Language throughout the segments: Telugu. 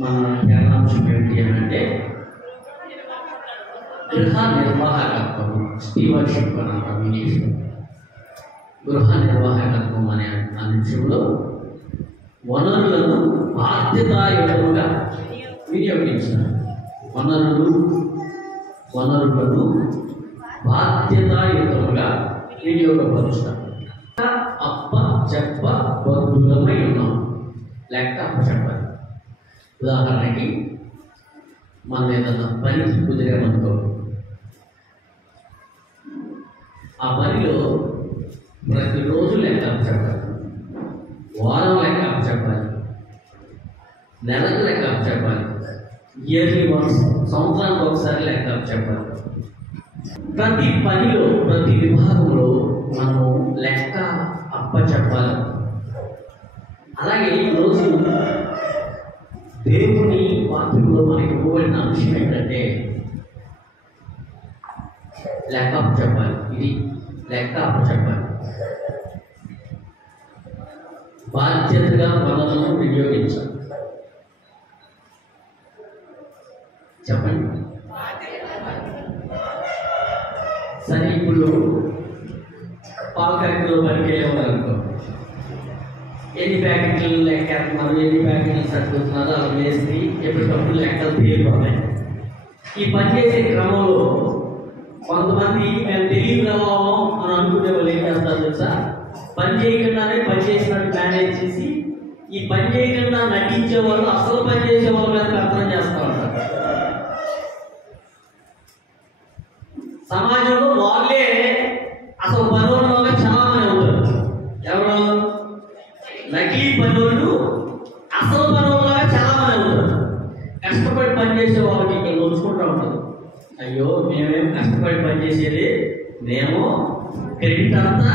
మన ధ్యానాంశం ఏంటి అని అంటే గృహ నిర్వాహకత్వం, స్టీవర్షిప్ అని అంటాం ఇంగ్లీష్లో. గృహ నిర్వాహకత్వం అనే అంశంలో వనరులను బాధ్యతాయుతంగా వినియోగించాలి. వనరులను బాధ్యతాయుతంగా వినియోగపరుస్తాం. అప్ప చెప్ప బద్దులమై ఉన్నాం. లెక్క అప్ప చెప్పాలి. ఉదాహరణకి మనం ఏదన్నా పని కుదిరామనుకో, ఆ పనిలో ప్రతిరోజు లెక్క అప్ప చెప్పాలి, వారం లెక్క అప్ప చెప్పాలి, నెలకు లెక్క అప్ప చెప్పాలి, ఇయర్లీ వన్స్ సంవత్సరానికి ఒకసారి లెక్క అప్ప చెప్పాలి. ప్రతి పనిలో ప్రతి విభాగంలో మనం లెక్క అప్ప చెప్పాలి. అలాగే ఈరోజు దేవుని వాక్యంలో మనకి ఇవ్వబడిన అంశం ఏంటంటే లెక్క అప్ప చెప్పాలి. ఇది లెక్క అప్ప చెప్పాలి. బాధ్యతగా మనలను వినియోగించాలి. చెప్పండి. సరే, ఇప్పుడు పాల ఫ్యాక్టరీలో పనికి వెళ్ళేవాళ్ళనుకో, ఎన్ని ప్యాకెట్లు లెక్కేస్తున్నారు, ఎన్ని ప్యాకెట్లు సర్దుతున్నారు, అలా వేసి ఎప్పటికప్పుడు లెక్కలు తీరిపోతాయి. ఈ పని చేసే క్రమంలో కొంతమంది మేము తెలియగలము అని అనుకునే వాళ్ళు ఏం చేస్తారు తెలుసా? పని చేయకుండానే పని చేసినట్టు మేనేజ్ చేసి ఈ పని చేయకుండా నటించే వాళ్ళు అసలు పని చేసే వాళ్ళ మీద అర్థం చేస్తూ ఉంటారు. సమాజంలో వాళ్ళే అసలు పనుల్లోగా చాలా మంది ఉంటారు. ఎవరు? నకిలీ పనులు అసలు పనుల్లోగా చాలా మంది ఉంటారు. కష్టపడి పనిచేసే వాళ్ళకి ఇక్కడ నోచుకుంటూ ఉంటారు. అయ్యో, మేమేం కష్టపడి పనిచేసేది, మేము క్రెడిట్ అంతా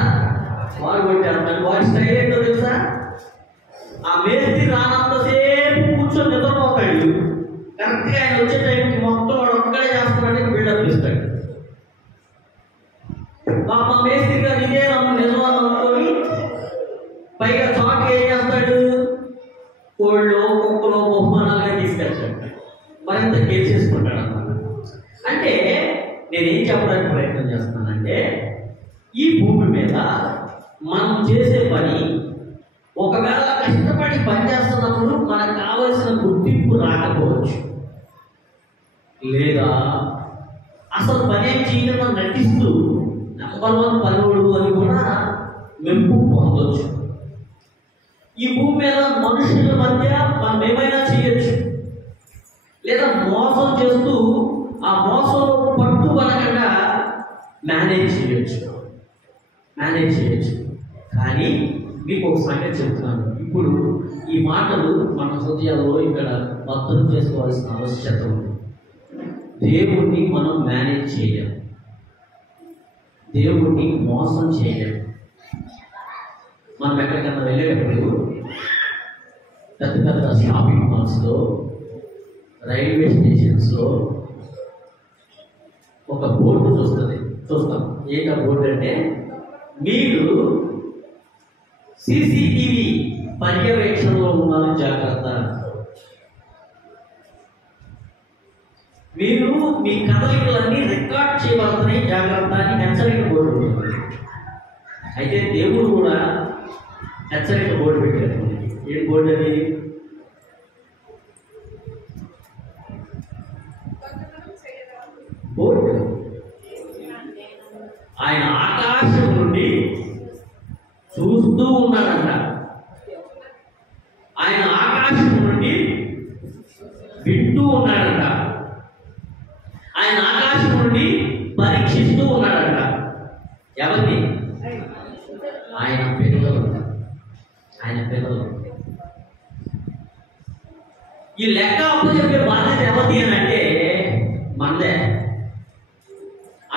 వాడు కొట్టారు. వాడి స్టైల్ ఏంటో తెలుసా? ఆ మేస్త్రి రానంతసేపు కూర్చొని నిద్రపోతాడు. కరెక్ట్గా ఆయన వచ్చే టైంకి మొత్తం వాడు ఒక్కడే చేస్తాడని బిల్డప్ ఇస్తాడు. మా మేస్త్రి గారు ఇదే నిజమని అనుకొని పైగా చాట్ ఏం చేస్తాడు? కోళ్ళు కుక్కలు బహుమానాలుగా తీసుకెళ్తాడు. మరింత గెలిచేసుకుంటాడు అన్నమాట. అంటే నేనేం చెప్పడానికి ప్రయత్నం చేస్తున్నానంటే, ఈ భూమి మీద మనం చేసే పని ఒకవేళ కష్టపడి పని చేస్తున్నప్పుడు మనకు కావలసిన గుర్తింపు రాకపోవచ్చు, లేదా అసలు పని ఏం చేయకుండా నటిస్తూ నెంబర్ 1 పనివాడు అని కూడా మెప్పు పొందొచ్చు. ఈ భూమి మీద మనుషుల మధ్య మనం ఏమైనా చేయొచ్చు, లేదా మోసం చేస్తూ ఆ మోసంలో పట్టుబడకుండా మేనేజ్ చేయొచ్చు. కానీ మీకు ఒక సంగతి చెప్తున్నాను. ఇప్పుడు ఈ మాటలు మన హృదయాల్లో ఇక్కడ భద్రం చేసుకోవాల్సిన ఆవశ్యకత ఉంది. దేవుణ్ణి మనం మేనేజ్ చేయలేం, దేవుణ్ణి మోసం చేయలేం. మనం ఎక్కడికన్నా వెళ్ళేటప్పుడు పెద్ద పెద్ద షాపింగ్ మాల్స్లో, రైల్వే స్టేషన్స్లో ఒక బోర్డు చూస్తాం. ఏంటా బోర్డు అంటే, మీరు CCTV పర్యవేక్షణలో ఉన్నారు, జాగ్రత్త. మీరు మీ కదలికలన్నీ రికార్డ్ చేయబడుతున్నాయి, జాగ్రత్త అని హెచ్చరిక బోర్డు ఉంటుంది. అయితే దేవుడు కూడా హెచ్చరిక బోర్డు పెట్టారు. ఏం బోర్డు అది? బోర్డు. ఆయన ఆకాశం నుండి చూస్తూ ఉన్నాడంట. ఆయన ఆకాశం నుండి వింటూ ఉన్నాడంట. ఆయన ఆకాశం నుండి పరీక్షిస్తూ ఉన్నాడంట. ఎవరిని? ఆయన పిల్లలు. ఈ లెక్క అప్పు చెప్పే బాధ్యత ఎవరిది అని అంటే మనదే.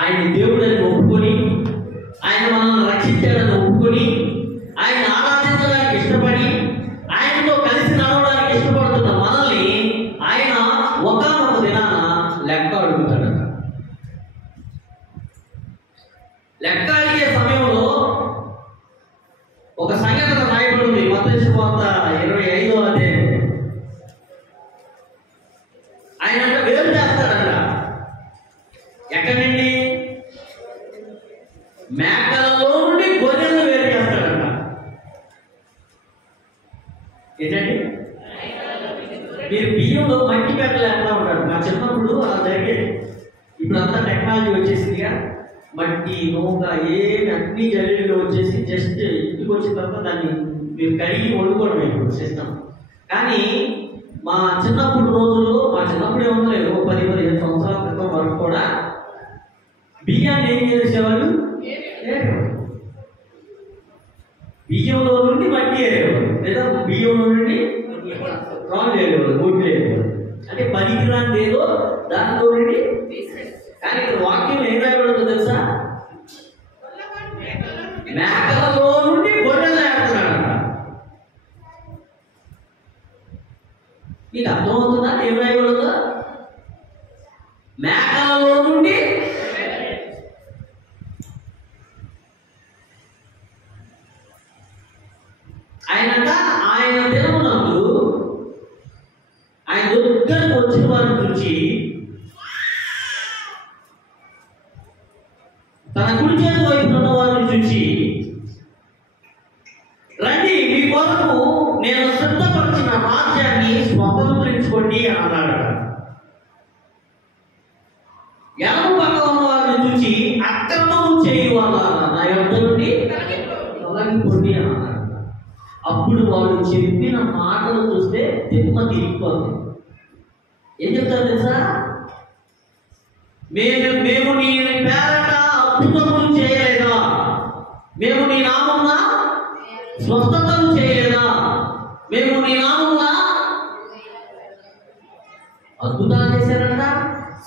ఆయన దేవుడని ఒప్పుకొని, ఆయన మనల్ని రక్షించాడని ఒప్పుకొని, ఆయన ఆరాధించడానికి ఇష్టపడి, ఆయనతో కలిసి నడవడానికి ఇష్టపడుతున్న మనల్ని ఆయన ఒకానొక దినాన లెక్క అడుగుతాడట. లెక్క అడిగే సమయంలో ఒక సంఘటన రాయబడి ఉంది. మత్తయి సువార్త 25వ అధ్యాయం మీరు బియ్యంలో మట్టి పెట్టలేకుండా ఉంటాడు. నా చిన్నప్పుడు అలా జరిగేది. ఇప్పుడు అంతా టెక్నాలజీ వచ్చేసిందిగా, మట్టి నూక ఏమి అన్ని జల్లీలో వచ్చేసి జస్ట్ ఇంటికి వచ్చిన తర్వాత దాన్ని మీరు కడిగి వండుకోవడం ఇప్పుడు సిస్టమ్. కానీ మా చిన్నప్పుడు రోజుల్లో, మా చిన్నప్పుడు ఏమనలేదు, 10-15 సంవత్సరాల క్రితం వరకు కూడా బియ్యాన్ని ఏం చేసేవాళ్ళు? బియ్యంలో నుండి మట్టి వేరేవాళ్ళు, లేదా బియ్యంలో నుండి రాళ్ళు వేరేవాళ్ళు, గుడ్లు వేరేవాళ్ళు. అంటే పనికిరాని ఏదో దానిలో నుండి. కానీ ఇక్కడ వాక్యం ఏం రాయబడుతుందో తెలుసా? మేకలలో నుండి గొర్రెలు వేస్తున్నాడంట. మీకు అర్థమవుతుందా ఏం రాయబడుతుందో? మేకలలో నుండి ఆయన దినమునందు ఆయన దగ్గరకు వచ్చిన వారిని చూసి తన కుడి చేతి వైపు ఉన్న వారిని చూసి, రండి మీ కొరకు నేను సిద్ధపరిచిన రాజ్యాన్ని స్వతంత్రించుకోండి అని అన్నాడు. ఎడమ పక్క ఉన్న వారిని చూసి, అక్రమం చేయి వాళ్ళ నా యొద్ద నుండి తొలగిపోండి అని అన్నాడు. అప్పుడు వాళ్ళు చెప్పిన మాటలు చూస్తే దిమ్మ తిరిగిపోతుంది. ఏం చెప్తారు తెలుసా? మేము నీ పేరట అద్భుతములు చేయలేదా? మేము నీ నామమున స్వస్థతలు చేయలేదా? మేము నీ నామమున అద్భుతాలు చేశారంట,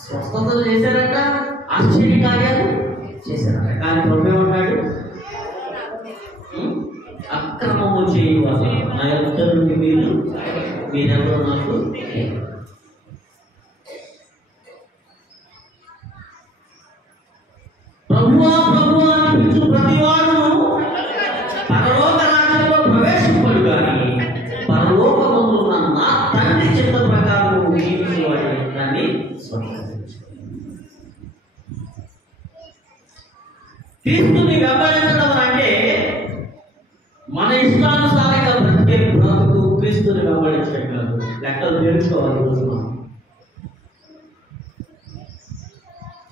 స్వస్థతలు చేశారంట, ఆశ్చర్య కార్యాలు చేశారంట. కానీ ప్రభు ఏమన్నాడు? అక్రమము చేయువాళ్ళ నా యొద్ద నుండి మీరెవరో నాకు ప్రభువా ప్రభువా అని పిలుచు ప్రతివాడును పరలోక రాజ్యంలో ప్రవేశింపడు కానీ పరలోకమందున్న నా తండ్రి చిత్త ప్రకారం జీవించేవాడు దాన్ని స్వతంత్రించుకోవాలి. క్రీస్తుని వెంబడించడం అంటే మన ఇష్టానుసారంగా బ్రతికే బ్రతుకు క్రీస్తుని వెంబడించడం కాదు. లెక్కలు తెలుసుకోవాలి. రోజు మనం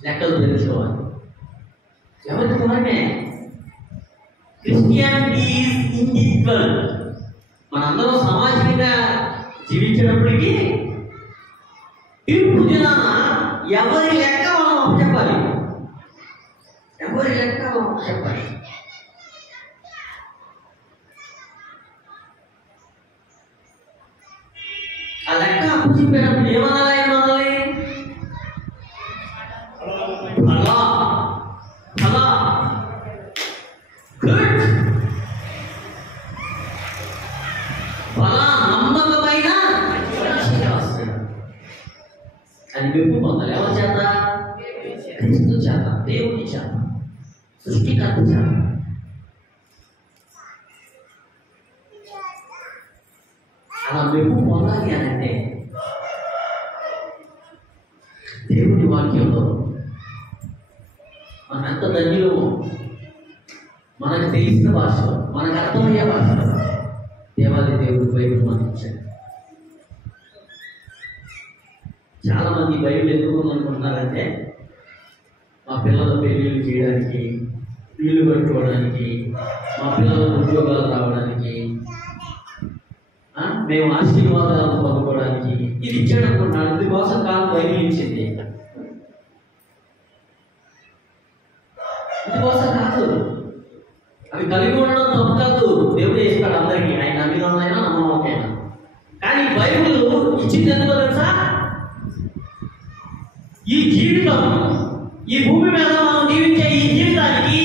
లెక్కలు తెలుసుకోవాలి. ఎవరికి మనమే క్రిస్టియానిటీ ఈజ్ ఇండివిజువల్. మనందరం సామాజికంగా జీవించినప్పటికీ తీర్పు దినాన ఎవరి లెక్క మనం చెప్పాలి. ఎవరి లెక్క మనం చెప్పాలి. ఆ లెక్క అప్పచెప్పినప్పుడు ఏమనాలి? అలా అలా గుడ్ అలా నమ్మకమైన అది మెప్పు పొందాలి. ఎవరి చేత? క్రీస్తు చేత, దేవుని చేత, సృష్టికర్త చేత. అలా మెప్పు పొందాలి అని అంటే దేవుని వాక్యంలో మనం ఎంత ధన్యులమో, మనకు తెలిసిన భాషలో, మనకు అర్థమయ్యే భాషలో దేవాది దేవుడు బైబిల్ మనకి ఇచ్చాడు. చాలా మంది బైబిల్ ఎందుకు అనుకుంటున్నారంటే మా పిల్లల పెళ్ళిళ్ళు చేయడానికి, ఇల్లు కట్టుకోవడానికి, మా పిల్లలకు ఉద్యోగాలు రావడానికి, మేము ఆశీర్వాదాలను పొందుకోవడానికి ఇది ఇచ్చాడు అనుకుంటున్నాడు. ఇందుకోసం కాదు బైబిల్ ఇచ్చింది, ఇందుకోసం కాదు. అవి కలిగి ఉండడం తప్పు కాదు, దేవుడే ఇస్తాడు అందరికీ, ఆయన నమ్మిన వాళ్ళైనా నమ్మకైనా. కానీ బైబిల్ ఇచ్చింది ఎందుకో తెలుసా? ఈ జీవితం, ఈ భూమి మీద మనం జీవించే ఈ జీవితానికి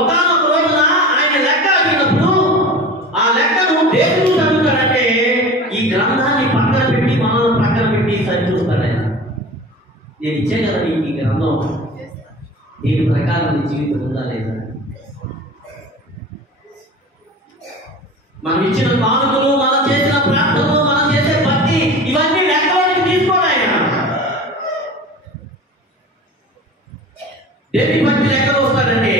ఒకానొక రోజున ఆయన లెక్క అడిగినప్పుడు ఆ లెక్కను దేవుడు చదువుతాడంటే ఈ గ్రంథాన్ని పక్కన పెట్టి, మనల్ని పక్కన పెట్టి సరి చూస్తాడు ఆయన. నేను ఇచ్చే కదా నీకు ఈ గ్రంథం, దీని ప్రకారం నీ జీవితం ఉందా లేదా? మనం ఇచ్చిన కానుకలు, మనం చేసిన ప్రార్థనలు, మనం చేసే భక్తి, ఇవన్నీ లెక్కలోకి తీసుకోవాలి ఆయన. దేని బట్టి లెక్కలు వస్తాడంటే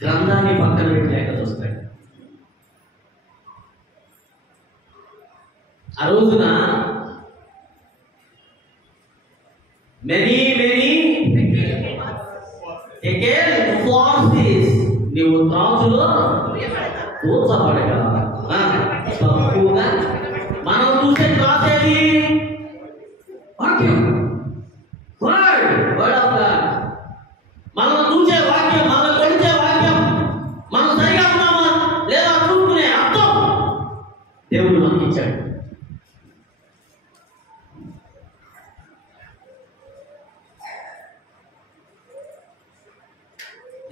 గ్రంథాన్ని పక్కన పెట్టి లెక్కలు వస్తాడు. ఆ రోజున మెనీ నీవు త్రాసులో తూచబడగా తక్కువగా. మనం చూసే త్రాసేది వాక్యం, వర్డ్ ఆఫ్ గాడ్. మనం చూసే వాక్యం, మనం కొలిచే వాక్యం, మనం సరిగా ఉన్నామా లేదా చూసుకునే అర్థం దేవుడు మనకి ఇచ్చాడు.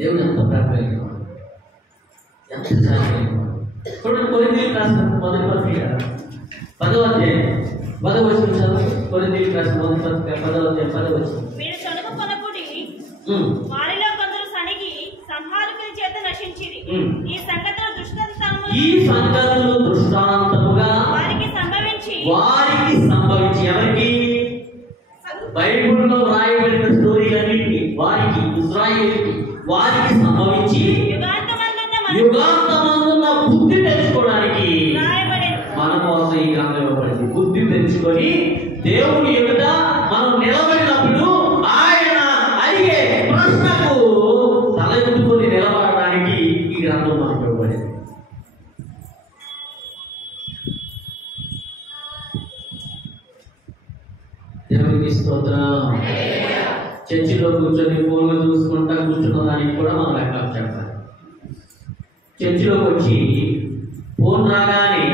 దేవుడు ఎంత ప్రార్థన, ఎంత చూడండి. కొరింథీయులకు రాసిన మొదటి పత్రిక 10వ అధ్యాయం 10వ వచనం చదువు. కొరింథీయులకు రాసిన మొదటి పత్రిక 10వ అధ్యాయం 10వ వచనం. మీరు సణుగుకొనకుడి, వారిలో కొందరు సణిగి సంహారకుని చేత నశించిరి. ఈ సంగతులు దృష్టాంతముగా వారికి సంభవించి ఎవరికి? బైబిల్లో రాయబడిన స్టోరీలన్నింటినీ వారికి, ఇశ్రాయేలుకి, వారికి సంభవించి యుగాంతమందున్న బుద్ధి తెచ్చుకోవడానికి మన కోసం ఈ గ్రంథం ఇవ్వబడింది. బుద్ధి తెచ్చుకొని దేవుని ఎదుట మనం నిలబడినప్పుడు ఆయన అడిగే ప్రశ్నకు తలెత్తుకొని నిలబడడానికి ఈ గ్రంథం మనకు ఇవ్వబడింది. దేవునికి స్తోత్రం. చర్చిలో కూర్చొని ఫోన్లు చూసుకుంటా కూర్చున్న దానికి కూడా మనం లెక్క చెప్పాలి. చర్చిలోకి వచ్చి ఫోన్ రాగానే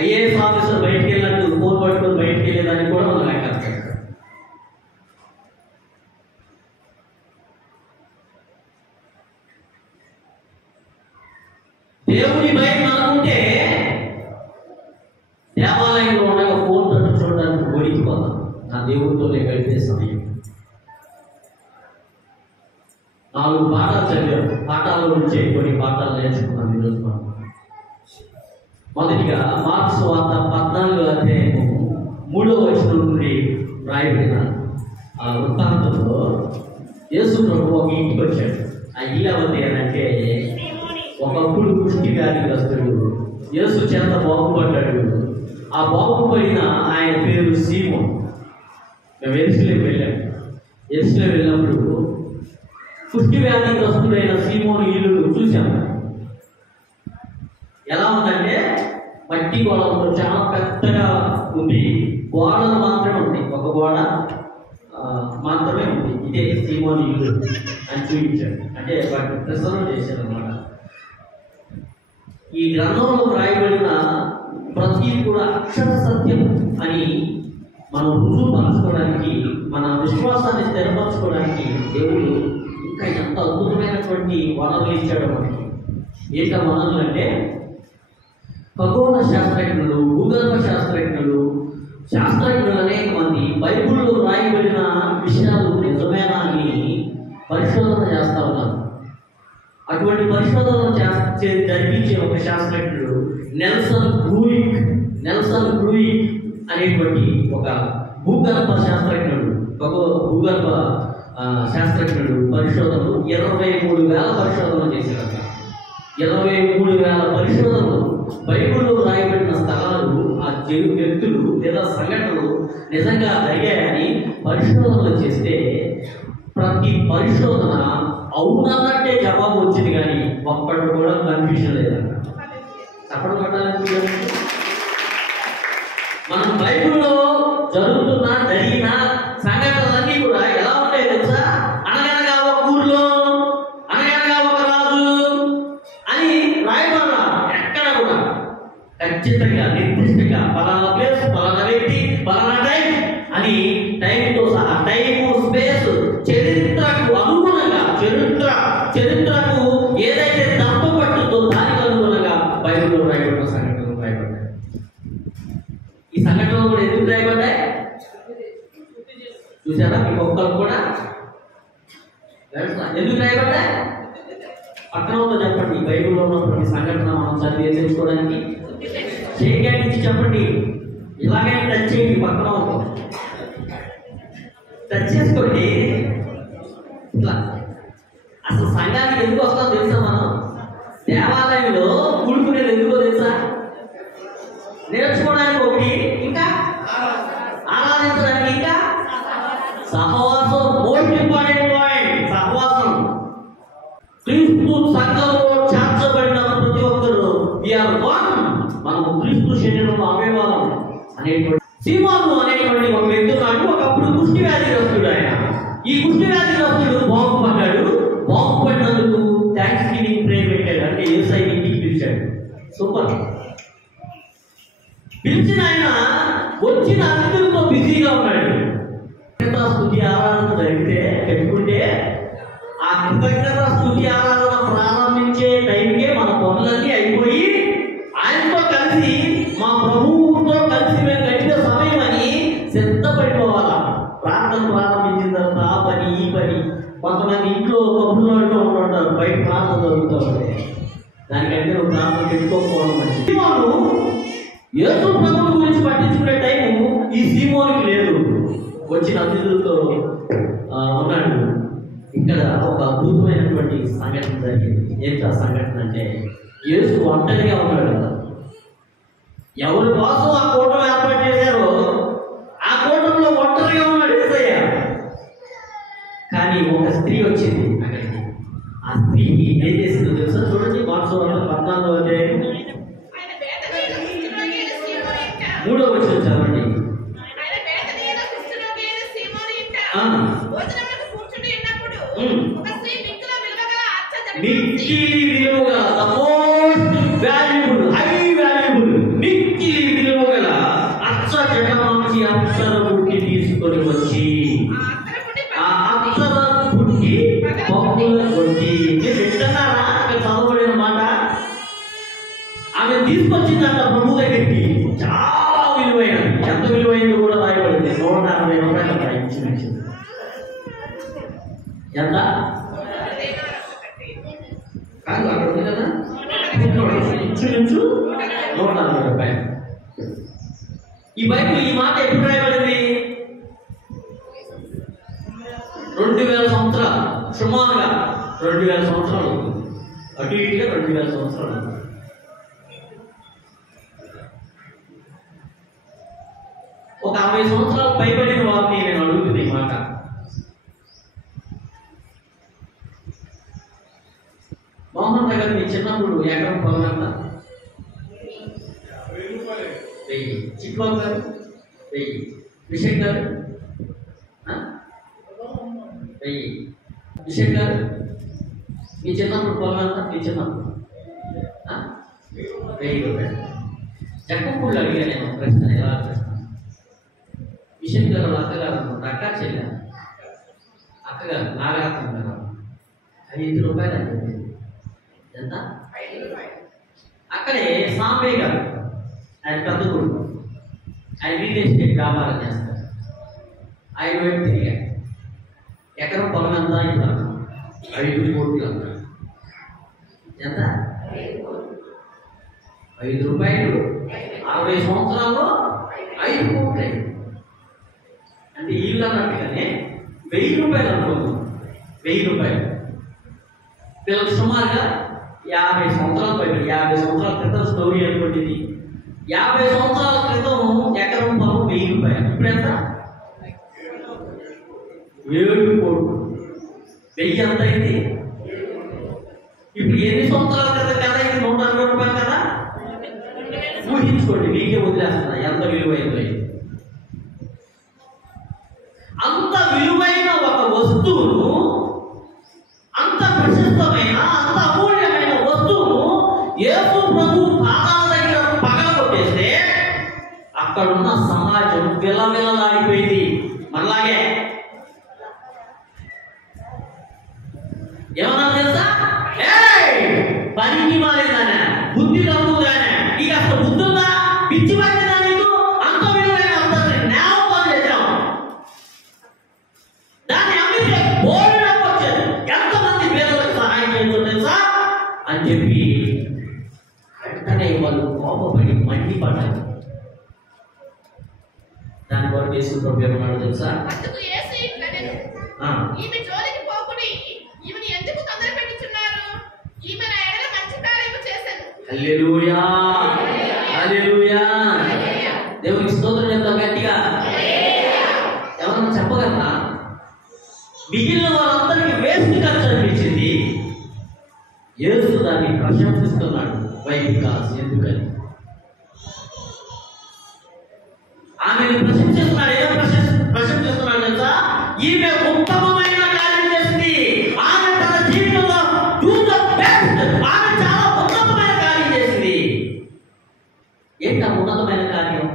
ఐఏఎస్ ఆఫీసర్ బయటికి వెళ్ళినట్టు ఫోన్ పట్టుకొని బయటికి వెళ్ళేదానికి కూడా మనం లెక్క చెప్పాలి. దేవుని భయం అనుకుంటే దేవాలయంలో ఉండగా ఫోన్ పట్టు చూడడానికి ఓడికిపోతాం. నా దేవుడితో గడిపే సమయం. 4 పాఠాలు చదివాం. పాఠాల నుంచి కొన్ని పాఠాలు నేర్చుకున్నాం ఈరోజు మనం. మొదటిగా మార్కు సువార్త 14వ అధ్యాయం 3వ వచనం నుండి రాయబడిన ఆ వృత్తాంతంలో యేసు ప్రభు ఒక ఇంటికి వచ్చాడు. ఆ ఇల్లు ఎవరిది అంటే ఒకప్పుడు కుష్టి వ్యాధిగ్రస్తుడు. యేసు చేత బాగుపడ్డాడు. ఆ బాగుపడిన ఆయన పేరు సీమోను. మేము ఎరుసలేము వెళ్ళాము. ఎరుసలేము వెళ్ళినప్పుడు కుష్టి వ్యాధిగ్రస్తుడైన సీమోను ఇల్లు చూశాము. ఎలా ఉందంటే మట్టి గోడలతో చాలా పెద్దగా ఉంది. గోడలు మాత్రమే ఉంది, ఒక గోడ మాత్రమే ఉంది. ఇదే సీమోను ఇల్లు అని చూపించాడు. అంటే వాటిని ప్రసన్నం చేశాడు అన్నమాట. ఈ గ్రంథంలో రాయబడిన ప్రతి కూడా అక్షర సత్యం అని మనం రుజువుపరచుకోవడానికి, మన విశ్వాసాన్ని స్థిరపరచుకోవడానికి దేవుడు ఇంకా ఎంత అద్భుతమైనటువంటి వనరులు ఇచ్చాడు మనకి. ఏంట వనరులు అంటే ఖగోళ శాస్త్రజ్ఞులు, భూగర్భ శాస్త్రజ్ఞులు అనేక మంది బైబిల్లో రాయబడిన విషయాలు నిజమేనా అని పరిశోధన చేస్తూ ఉన్నారు. అటువంటి పరిశోధన జరిపించే ఒక శాస్త్రజ్ఞుడు నెల్సన్ బ్రూయిక్ అనేటువంటి ఒక భూగర్భ శాస్త్రజ్ఞుడు, భూగర్భ శాస్త్రజ్ఞుడు పరిశోధనలు 23,000 పరిశోధనలు చేశారట. 23,000 పరిశోధనలు బైబిల్లో రాయబడిన స్థలాలు, ఆ వ్యక్తులు లేదా సంఘటనలు నిజంగా జరిగాయని పరిశోధనలు చేస్తే ప్రతి పరిశోధన అవునన్నట్టే జవాబు వచ్చింది, కానీ ఒక్కడు కూడా కన్ఫ్యూజన్ లేదన్న. చెప్పడం పట్టాలని మనం బైబిల్లో జరిగిన సంఘటనలన్నీ కూడా ఎలా ఉంటాయి తెలుసా? అనగనగా ఒక ఊర్లో అనగనగా ఒక రాజు అని రాయబడాల. ఎక్కడ కూడా ఖచ్చితంగా నిర్దిష్టంగా పలానా ప్లేస్, పలానా వ్యక్తి, పలానా టైం అని టైంతో సహా, టైము స్పేస్, చరిత్రకు అనుగుణంగా చరిత్రకు ఏదైతే తప్పబట్టుందో దానికి అనుగుణంగా బైబిల్లో రాయబడిన సంఘటనలు రాయబడ్డాయి. ఈ సంఘటనలు కూడా ఎందుకు రాయబడ్డాయి చూసారా? మీకు ఒక్కరు కూడా ఎందుకు రాయబడ్డాయి? పక్కనతో చెప్పండి. బైబిల్లో ఉన్న ప్రతి సంఘటన మనం చదివి తెలుసుకోవడానికి చేయడానికి చెప్పండి. ఇలాగే టచ్ చేయండి, పక్కన టచ్ చేసుకోండి. ఇట్లా అసలు సంఘానికి ఎందుకు వస్తామో తెలుసా? మనం దేవాలయంలో కూడుకునేది ఎందుకో తెలుసా? నేర్చుకోవడానికి ఒకటి, ఇంకా ఆరాధించడానికి, ఇంకా సహవాసం. మోస్ట్ ఇంపార్టెంట్ పాయింట్ సహవాసం. క్రీస్తు సంఘంలో చేర్చబడిన ప్రతి ఒక్కరు వీఆర్ వన్, మనము క్రీస్తు శరీరంలో అవయవాలం అనేటువంటి. సీమోను అనేటువంటి ఒక వ్యక్తి ఉన్నాడు. ఒకప్పుడు కుష్టి వ్యాధిగ్రస్తుడు. ఆయన ఈ కుష్టి వ్యాధిగ్రస్తుడు బాగుపడ్డాడు. బాగుపడినందుకు థ్యాంక్స్ గివింగ్ ప్రేయర్ పెట్టాడు. అంటే యేసయ్య ఇంటికి పిలిచాడు. సూపర్. పిలిచిన ఆయన వచ్చిన అతిథులతో బిజీగా ఉన్నాడు. స్తుతి ఆరాధన జరిగితే పెట్టుకుంటే ఆ కృతజ్ఞత స్తుతి ఆరాధన ప్రారంభించే టైంకే మన పనులన్నీ అయిపోయి ఆయనతో కలిసి మా ప్రభువుతో కలిసి మేము గడిపే సమయం అని సిద్ధపడిపోవాలా. ప్రార్థన ప్రారంభించిన తర్వాత ఆ పని ఈ పని. కొంతమంది ఇంట్లో కబుర్లో ఉంటుంటారు, బయట ప్రార్థన జరుగుతూ ఉంటుంది. దానికంటే నువ్వు ప్రార్థన పెట్టుకోకపోవడం మంచిది. సీమోను యేసు ప్రభువు గురించి పట్టించుకునే టైము ఈ సీమోనికి లేదు. వచ్చిన అతిథులతో ఉన్నాడు. ఇక్కడ ఒక అద్భుతమైనటువంటి సంఘటన జరిగింది. ఏంటి ఆ సంఘటన అంటే, యేసు ఒంటరిగా ఉన్నాడు కదా. ఎవరి కోసం ఆ కూటమి ఏర్పాటు చేశారో ఆ కూటమిలో ఒంటరిగా ఉన్నాడు యేసయ్య. కానీ ఒక స్త్రీ వచ్చింది అక్కడికి. ఆ స్త్రీ ఏం చేసిందో తెలుసా? చూడండి, మార్క్స్ 14వ అధ్యాయం 3వ వచనం చదవండి. మిక్కిలి విలువగల, the most valuable, high valuable, మిక్కిలి విలువగల అచ్చ జటమాంచి అప్సర పుట్టి తీసుకొని వచ్చి ఆ అప్సర పుట్టి పప్పుల కొట్టి. మీరు వింటున్నారా? అక్కడ చదవబడిన మాట. ఆమె తీసుకొచ్చిందంట ప్రభు దగ్గరికి. చాలా విలువైనది. ఎంత విలువైనది కూడా రాయబడింది. 160 రూపాయలు ఇచ్చి. ఎంత కాదు అక్కడ ఉంది కదా, ఇంచుమించు 140 రూపాయలు. ఈ బైబిల్ ఈ మాట ఎప్పుడు రాయబడింది? 2000 సంవత్సరాలు, సుమారుగా 2000 సంవత్సరాలు, అటు ఇటుగా 2000 సంవత్సరాలు. ఒక 60 సంవత్సరాలు పైబడిన వారిని నేను అడుగుతుంది ఈ మాట. మోహన్ దగ్గర మీ చిన్నప్పుడు ఎకరం పొలం ఎంత? 1000. చిట్బాబు గారు 1000. విషయ్ గారు 1000. విషయ్ గారు మీ చిన్నప్పుడు పొలం ఎంత? మీ చిన్నప్పుడు 1000 రూపాయలు. జక్కపూళ్ళు అడిగా నేను ప్రశ్న. ఎలా ప్రశ్న? విషయ్ గారు అక్కగారు అనుకుంటా, అక్క చెల్లె, అక్కగారు నాగరత్నం గారు 5 రూపాయలు అని చెప్పింది. ఎంత? 5 రూపాయలు. అక్కడే సాంబయ్య గారు, ఆయన పెద్ద కొడుకు, ఆయన రియల్ ఎస్టేట్ వ్యాపారం చేస్తారు. ఆయన వైపు తిరిగారు. ఎకరం పొలం ఎంత? ఇప్పుడు 5 కోట్లు అన్నారు. ఎంత? 5 రూపాయలు. 60 సంవత్సరాల్లో 5 కోట్లు. అంటే ఇల్లు అన్నట్టుగానే 1000 రూపాయలు అనుకోండి. 1000 రూపాయలు పిల్లలు సుమారుగా 50 సంవత్సరాలు పైబడి, 50 సంవత్సరాల క్రితం స్టోరీ అనుకోండి. 50 సంవత్సరాల క్రితం ఎకరం పొలం 1000 రూపాయలు. ఇప్పుడు ఎంత? 7 కోట్లు. 1000 ఎంత అయింది? ఇప్పుడు ఎన్ని సంవత్సరాల క్రితం కదా ఇది? 160 రూపాయలు కదా. ఊహించుకోండి, మీకే వదిలేస్తున్నా ఎంత విలువైంది. అంత విలువైన ఒక వస్తువును, అంత ప్రశస్తమైన, అంత అమూల్యమైన వస్తువును యేసు ప్రభు పాదాల దగ్గర పగలగొట్టేస్తే అక్కడున్న సమాజం విలవిలలాడిపోయింది. మనలాగే ఏమన్నా తెలుసా? పనికి మారిందానే, బుద్ధి తక్కువగానే, నీకు అసలు బుద్ధి ఉందా? పిచ్చి పట్టిందా నీకు? అంత విలువైన అంత నేరం పని చేశాం. దాన్ని అమ్మితే బోర్డు వచ్చేది. ఎంతమంది పేదలకు సహాయం చేస్తుందో తెలుసా అని చెప్పి వెంటనే వాళ్ళు కోపపడి మండిపడ్డారు. దాని వరకు యేసు ప్రభు ఏమన్నాడు తెలుసా? హల్లెలూయా, హల్లెలూయా. దేవునికి స్తోత్రం చెప్తాం గట్టిగా. ఎవరన్నా చెప్పగలరా? మిగిలిన వాళ్ళందరికీ వేస్ట్ ఖర్చు అనిపించింది, యేసు దాన్ని ప్రశంసిస్తున్నాడు. వైదికాస్ ఎందుకని ఆమెను ప్రశంసిస్తున్నాడు. ఏదో ప్రశంసిస్తున్నాడు తెలుసా? ఈమె ఉత్తమమైన కార్యం చేసింది. ఆమె తన జీవితంలో do the best. ఆమె చాలా ఉన్నతమైన కార్యం చేసింది. ఏంటి ఆ ఉన్నతమైన కార్యం?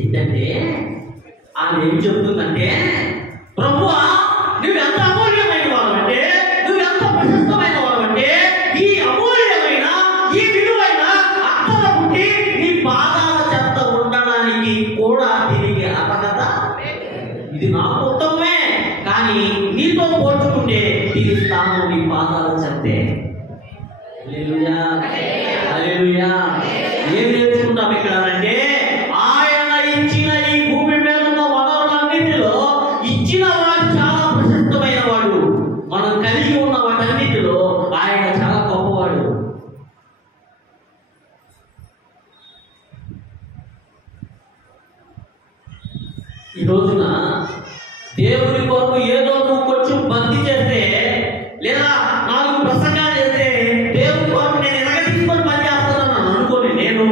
ఏంటంటే ఆమె ఏం చెప్తుందంటే, ప్రభువా నువ్వెంత అమూల్యమైన వాడు, నువ్వెంత ప్రశస్తమైన వాడు, ఈ అమూల్యమైన ఈ విలువైన అత్తల పుట్టి నీ పాదాల చెత్త ఉండడానికి కూడా తిరిగి అర్హత ఇది నాకు ఉత్తమమే, కానీ నీతో పోల్చుకుంటే దీని స్థానం నీ పాదాల చెత్తే. హల్లెలూయా, హల్లెలూయా. ఏం నేర్చుకుంటాం ఇక్కడ అంటే, ఆయన ఇచ్చిన ఈ భూమి మీద ఉన్న వనరులన్నింటిలో ఇచ్చిన వాడు చాలా ప్రశస్తమైన వాడు. మనం కలిగి ఉన్న వాటన్నిటిలో ఆయన చాలా గొప్పవాడు. ఈ రోజున దేవుని కొరకు ఏదో నువ్వు కొంచెం బందీ చేస్తే, లేదా 4 ప్రసంగాలు చేస్తే దేవుని కొరకు నేను ఎనగదీసుకొని పని చేస్తున్నాను అనుకోని, నేను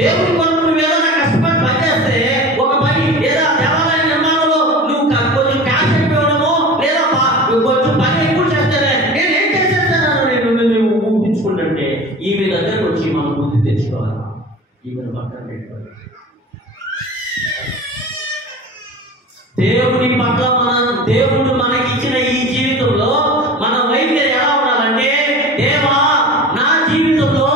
దేవుని కొరకు నువ్వు ఏదైనా కష్టపడి పని చేస్తే, ఒక పని లేదా దేవాలయ నిర్మాణంలో నువ్వు కొంచెం క్యాష్ ఇవ్వడమో లేదా కొంచెం పని ఎక్కువ చేస్తేనే నేను ఏం చేసేస్తాను నేను ఊహించుకుంటుంటే ఈమె దగ్గరకు వచ్చి మనం బుద్ధి తెచ్చుకోవాలి. ఈమెను పక్కన పెట్టుకోవాలి. దేవుని పట్ల దేవుడు మనకిచ్చిన ఈ జీవితంలో మన వైఖరి ఎలా ఉండాలంటే, దేవా నా జీవితంలో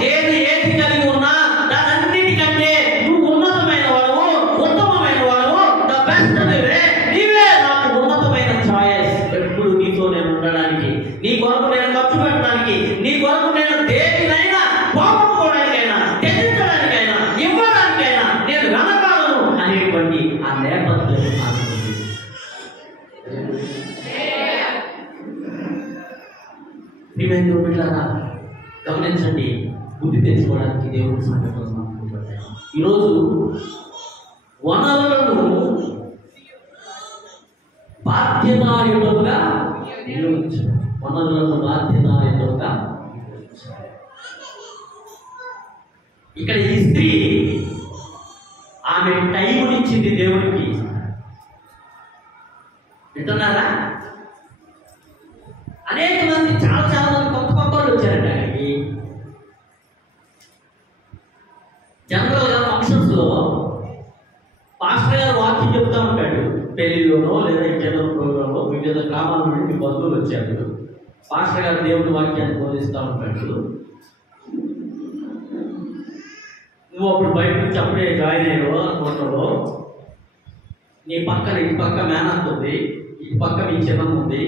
నేను ఏది కలిగి ఉన్నా దానన్నిటికంటే నువ్వు ఉన్నతమైన వాడు, ఉత్తమమైన వాడు, ద బెస్ట్ నీవే నాకు ఉన్నతమైన ఛాయిస్. ఎప్పుడు నీతో నేను ఉండడానికి, నీ కొరకు నేను ఖర్చు పెట్టడానికి, నీ కొరకు నేను దేనినైనా పోగొట్టుకోవడానికైనా, తెచ్చుకోవడానికైనా, ఇవ్వడానికైనా నేను వెనకాలను అనేటువంటి ఆ నేపథ్యం బిడ్డలారా గమనించండి. బుద్ధి తెచ్చుకోవడానికి దేవుడి సంకల్పం మాట్లాడుతున్నాయి. ఈరోజు వనరులను బాధ్యతాయుతంగా వినియోగించాలి. వనరులను బాధ్యతాయుతంగా ఇక్కడ ఈ స్త్రీ ఆమె టైంనిచ్చింది దేవుడికి. వింటున్నారా? అనేక మంది చాలా మంది కొత్త వాళ్ళు వచ్చారంట ఆయనకి. జనరల్గా ఫంక్షన్స్ లో పాస్టర్ గారు వాక్యం చెప్తా ఉంటాడు. పెళ్లిలోనో లేదా ఇంకేదో ప్రోగ్రాంలో వివిధ గ్రామాల నుండి బంధువులు వచ్చాడు. పాస్టర్ గారు దేవుడి వాక్యాన్ని బోధిస్తూ ఉంటాడు. నువ్వు అప్పుడు బయట నుంచి అప్పుడే జాయిన్ అయ్యావు అనుకుంటావు. నీ పక్కన ఇటు పక్క మేనత్త ఉంది, ఇటు పక్క మీ చిన్నం ఉంది,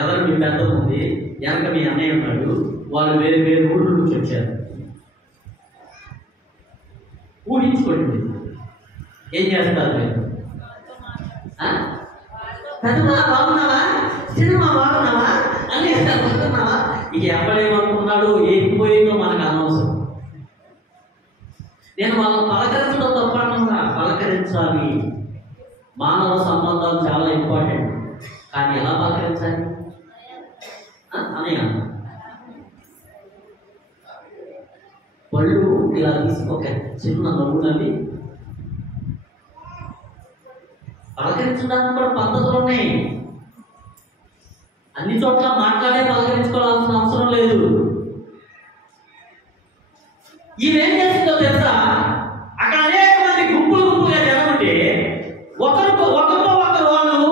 ఎవరు మీ పెద్ద ఉంది, వెనక మీ అన్నయ్య ఉన్నాడు. వాళ్ళు వేరు వేరు ఊళ్ళ నుంచి వచ్చారు. ఊహించుకోండి ఏం చేస్తారు మీరు? పెద్దమా బాగున్నావా, సినిమా బాగున్నావా అని అనుకున్నావా? ఇక ఎవడేమనుకున్నాడు, ఏకిపోయిందో మనకు అనవసరం. నేను వాళ్ళని పలకరించడం తప్పకుండా పలకరించాలి. మానవ సంబంధాలు చాలా ఇంపార్టెంట్, కానీ ఎలా పలకరించాలి అని పళ్ళు ఇలా తీసుకోక చిన్న నవ్వునవి పలకరించడానికి కూడా పద్ధతులు ఉన్నాయి. అన్ని చోట్ల మాట్లాడే పలకరించుకోవాల్సిన అవసరం లేదు. ఇవేం చేస్తుందో తెలుసా? అక్కడ అనేక మంది గుంపులుగా జనం ఉంటే ఒకరితో ఒకరు వాళ్ళు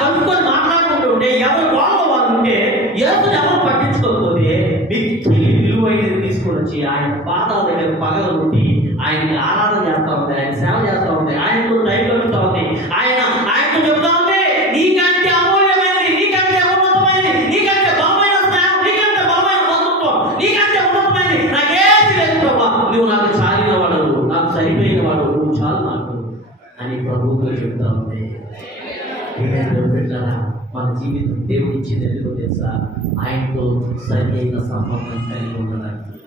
కలుపుకొని మాట్లాడుకుంటూ ఉంటే, ఎవరు వాళ్ళు ఉంటే, యేసుని ఎవరు పట్టించుకోకపోతే వ్యక్తి విలువైనది తీసుకొని వచ్చి ఆయన పాదాల దగ్గర పగలు కొట్టి ఆయనకి ఆరాధన చేస్తూ ఉంది, ఆయన సేవ చేస్తూ ఉంది, ఆయనతో టైం గడుపుతూ ఉంది. ఆయనతో చెప్తా ఉంది, నీకంటే అమూల్యమైనది, నీకంటే ఉన్నతమైనది, నీకంటే బలమైన స్నేహం, నీకంటే బలమైన బంధుత్వం, నీకంటే ఉన్నతమైనది నాకేది లేదు ప్రభా, నువ్వు నాకు చాలిన వాడు, నాకు సరిపోయిన వాడు, నువ్వు చాలు నాకు అని ప్రభువుతో చెప్తా ఉంది. మన జీవితం దేవుడు ఇచ్చింది ఎందుకో తెలుసా? ఆయనతో సరి అయిన సంబంధం కలిగి ఉండడానికి.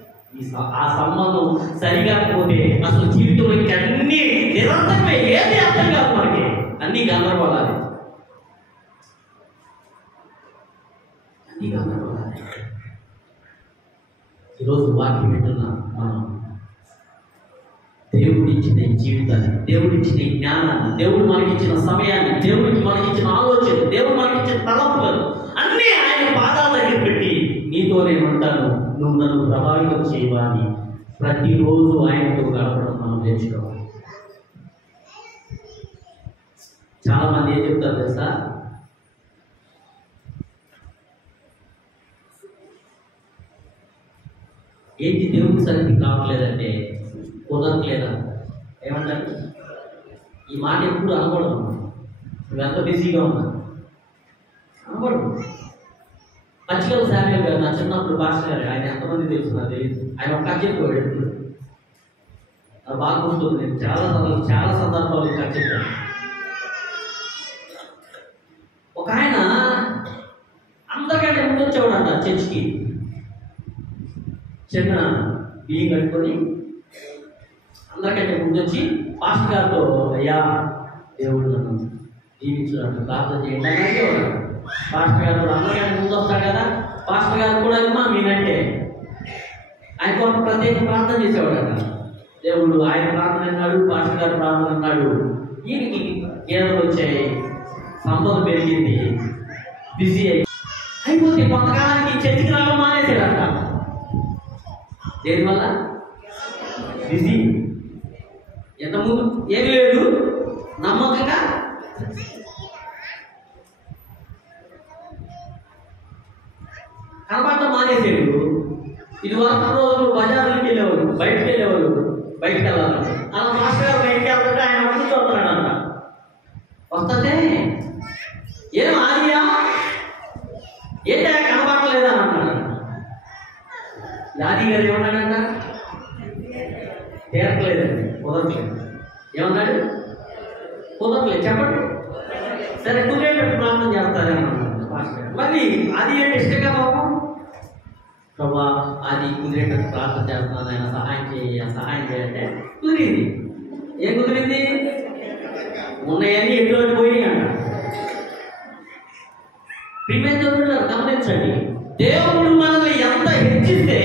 ఆ సంబంధం సరిగాకపోతే అసలు జీవితంలో అన్ని నిరంతరమే, ఏది అర్థం కాదు మనకి, అన్ని గందరగోళాలి, అన్ని గందరగోళాలి. ఈరోజు వాక్యం వింటున్నా మనం దేవుడిచ్చిన ఈ జీవితాన్ని, దేవుడిచ్చిన ఈ జ్ఞానాన్ని, దేవుడు మనకిచ్చిన సమయాన్ని, దేవుడికి మనకిచ్చిన ఆలోచన, దేవుడు మనకిచ్చిన తలంపులను అన్నీ ఆయన పాదాల దగ్గర పెట్టి, నీతో నేను ఉంటాను, నువ్వు నన్ను ప్రభావితం చేయవాలి, ప్రతిరోజు ఆయనతో గడపడం మనం నేర్చుకోవాలి. చాలా మంది ఏం చెప్తారు తెలుసా, ఏంటి దేవుడి సన్నిధి కావట్లేదంటే కుదరట్లేదా, ఏమంటారు? ఈ మాట ఎప్పుడు అనకూడదు. నువ్వెంత బిజీగా ఉన్నా అనకూడదు. పచ్చికల శామ్యూల్ గారు, నా చిన్నప్పుడు భాష గారు, ఆయన ఎంతమంది తెలుసు నాకు తెలియదు, ఆయన ఒక్క చెప్పాడు ఎప్పుడు, నాకు బాగా గుర్తుంది. నేను చాలా సందర్భాలు ఇంకా చెప్పాను. ఒక ఆయన అందరికంటే ముందు వచ్చేవాడంట చర్చికి, చిన్న బియ్యం కట్టుకొని అందరికంటే ముందు వచ్చి పాస్టర్ గారితో, అయ్యా దేవుడు నన్ను జీవించినట్టు ప్రార్థన చేయండి అని అడిగేవాడు. పాస్టర్ గారు కూడా అందరికంటే ముందు వస్తాడు కదా, పాస్టర్ గారు కూడా అభిమానం మీనంటే ఆయన కొంత ప్రత్యేక ప్రార్థన చేసేవాడు. దేవుడు ఆయన ప్రార్థన అన్నాడు, పాస్టర్ గారు ప్రార్థన అన్నాడు, ఈయనకి గేదలు వచ్చాయి, సంపద పెరిగింది, బిజీ అయిపోతే కొంతకాలానికి చర్చికి రావడం మానేసాడంట. దేనివల్ల? బిజీ. ఎంతముందు ఏమి లేదు, నమ్మకంగా కనబడటం మానేసాడు. ఇది వరకు రోజులు బజార్కి వెళ్ళేవాళ్ళు, బయటకు వెళ్ళేవాళ్ళు, బయటకు వెళ్ళాలి. అలా మాస్టర్ గారు బయటకు వెళ్తుంటే ఆయన వచ్చి చూస్తున్నాడంట. వస్తుంటే ఏం ఆదియా ఏంటా కనబడలేదా అని అన్నాడు. యాది గారు ఏమన్నాడంట, తీరట్లేదండి, కుదరట్లేదు. ఏమన్నాడు? కుదరట్లేదు. చెప్పండి. సరే కుదిరేటట్టు ప్రార్థన చేస్తారేమన్నాడు. మళ్ళీ అది ఏంటి ఇష్టంగా పాపం, ప్రభా అది కుదిరేటట్టు ప్రార్థన చేస్తున్నాను, ఆయన సహాయం చేయంటే కుదిరింది. ఏం కుదిరింది? ఉన్నాయని ఎటువంటి పోయినాయి అంట. ప్రియమైన గమనించండి, దేవుడు మనల్ని ఎంత హెచ్చిస్తే,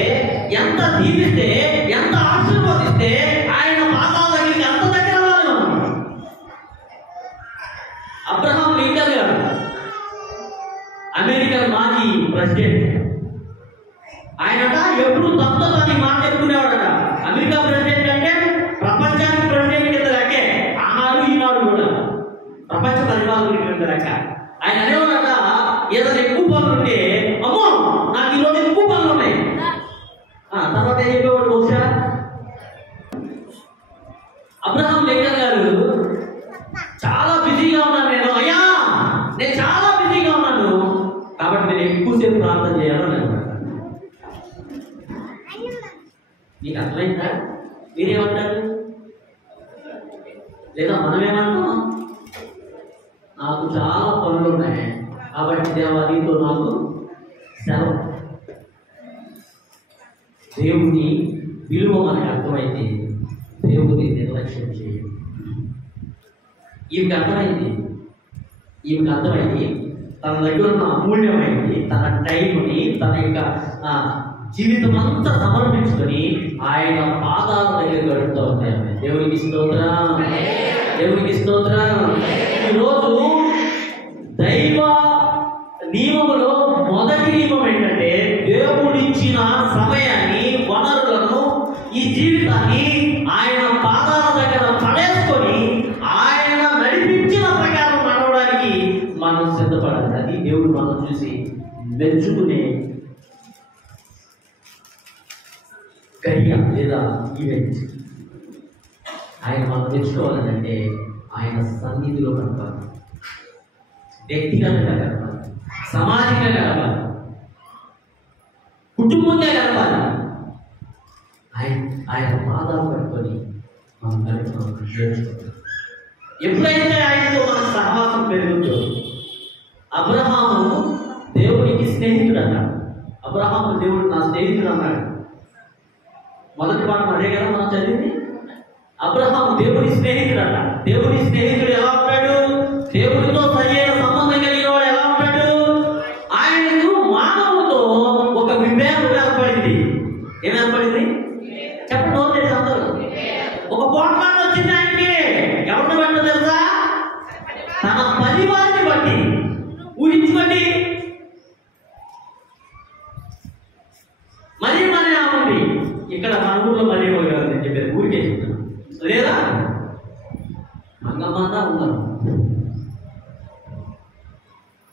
ఎంత దీవిస్తే, ఎంత ఆశీర్వదిస్తే ఆయన పాదాల దగ్గరికి అంత దగ్గర అవ్వాలి మనం. అబ్రహాం లింకన్ గారు అమెరికన్ మాజీ ప్రెసిడెంట్, ఆయనట ఎప్పుడు తప్పని మాట చెప్పుకునేవాడట. అమెరికా ప్రెసిడెంట్ అంటే ప్రపంచానికి ప్రెసిడెంట్ కింద లెక్కే, ఆనాడు ఈనాడు కూడా ప్రపంచ పరిపాలన కింద లెక్క. ఆయన అనేవాడట, ఏదైనా ఎక్కువ పనులు ఉంటే, అమ్మో నాకు ఈరోజు ఎక్కువ పనులు ఉన్నాయి, తర్వాత ఏం చెప్పేవాడు బహుశా. అబ్రహాం లింకన్ గారు చాలా బిజీగా ఉన్నాను నేను, అయ్యా నేను చాలా బిజీగా ఉన్నాను కాబట్టి నేను ఎక్కువసేపు ప్రార్థన చేయాలని అన్నమాట. నీకు అర్థమైందా? మీరేమంటారు? లేదా మనమేమంటాం? నాకు చాలా పనులు ఉన్నాయి కాబట్టి దేవాదితో నాకు సెలవు. దేవుని విలువ మనకు అర్థమైంది, దేవుని నిర్లక్ష్యం చేయండి. ఈమెకి అర్థమైంది తన దగ్గర ఉన్న అమూల్యమైంది తన టైంని, తన యొక్క జీవితం అంతా సమర్పించుకొని ఆయన పాదాల దగ్గర గడుపుతూ ఉంది ఆమె. దేవునికి స్తోత్రం, దేవునికి స్తోత్రం. ఈరోజు దైవ నియమములో మొదటి నియమం ఏంటంటే, దేవుడిచ్చిన సమయాన్ని, వనరులను, ఈ జీవితాన్ని ఆయన పాదాల దగ్గర పడేసుకొని ఆయన నడిపించిన ప్రకారం నడవడానికి మనం సిద్ధపడాలి. అది దేవుడు మనం చూసి మెచ్చుకునే గడియ లేదా ఈవెంట్. ఆయన మనం తెచ్చుకోవాలంటే ఆయన సన్నిధిలో గడపాలి, వ్యక్తిగతంగా గడపాలి, సామాజికంగా గడపాలి, కుటుంబంగా గడపాలి. ఆయన పాదాలు పట్టుకొని మనం గడపడం. ఎప్పుడైతే ఆయనతో మన సహవాసం పెరుగుతుందో, అబ్రహాము దేవుడికి స్నేహితుడు అన్నాడు. అబ్రహాము దేవుడు నా స్నేహితుడు అన్నాడు. మొదటి పాఠం అదే కదా మనం చదివింది. అబ్రహాము దేవుని స్నేహితుడట. దేవుని స్నేహితుడు ఎలా ఉంటాడు? దేవుడితో సరైన సంబంధం కలిగిన వాడు ఎలా ఉంటాడు? ఆయనకు మానవులతో ఒక విభేదం ఏర్పడింది. ఏం ఏర్పడింది? చెప్పండి అందరూ. ఒక పోట్లాట వచ్చింది ఆయనకి. ఎవరిని బట్టి తెలుసా? తన పరివారాన్ని బట్టి. ఊహించుకోండి. మరీ మరీ ఉంది ఇక్కడ మన ఊర్లో మరీ చెప్పారు. ఊరికే చెప్తాను లేదా మంగమ్మంతా ఉన్నారు.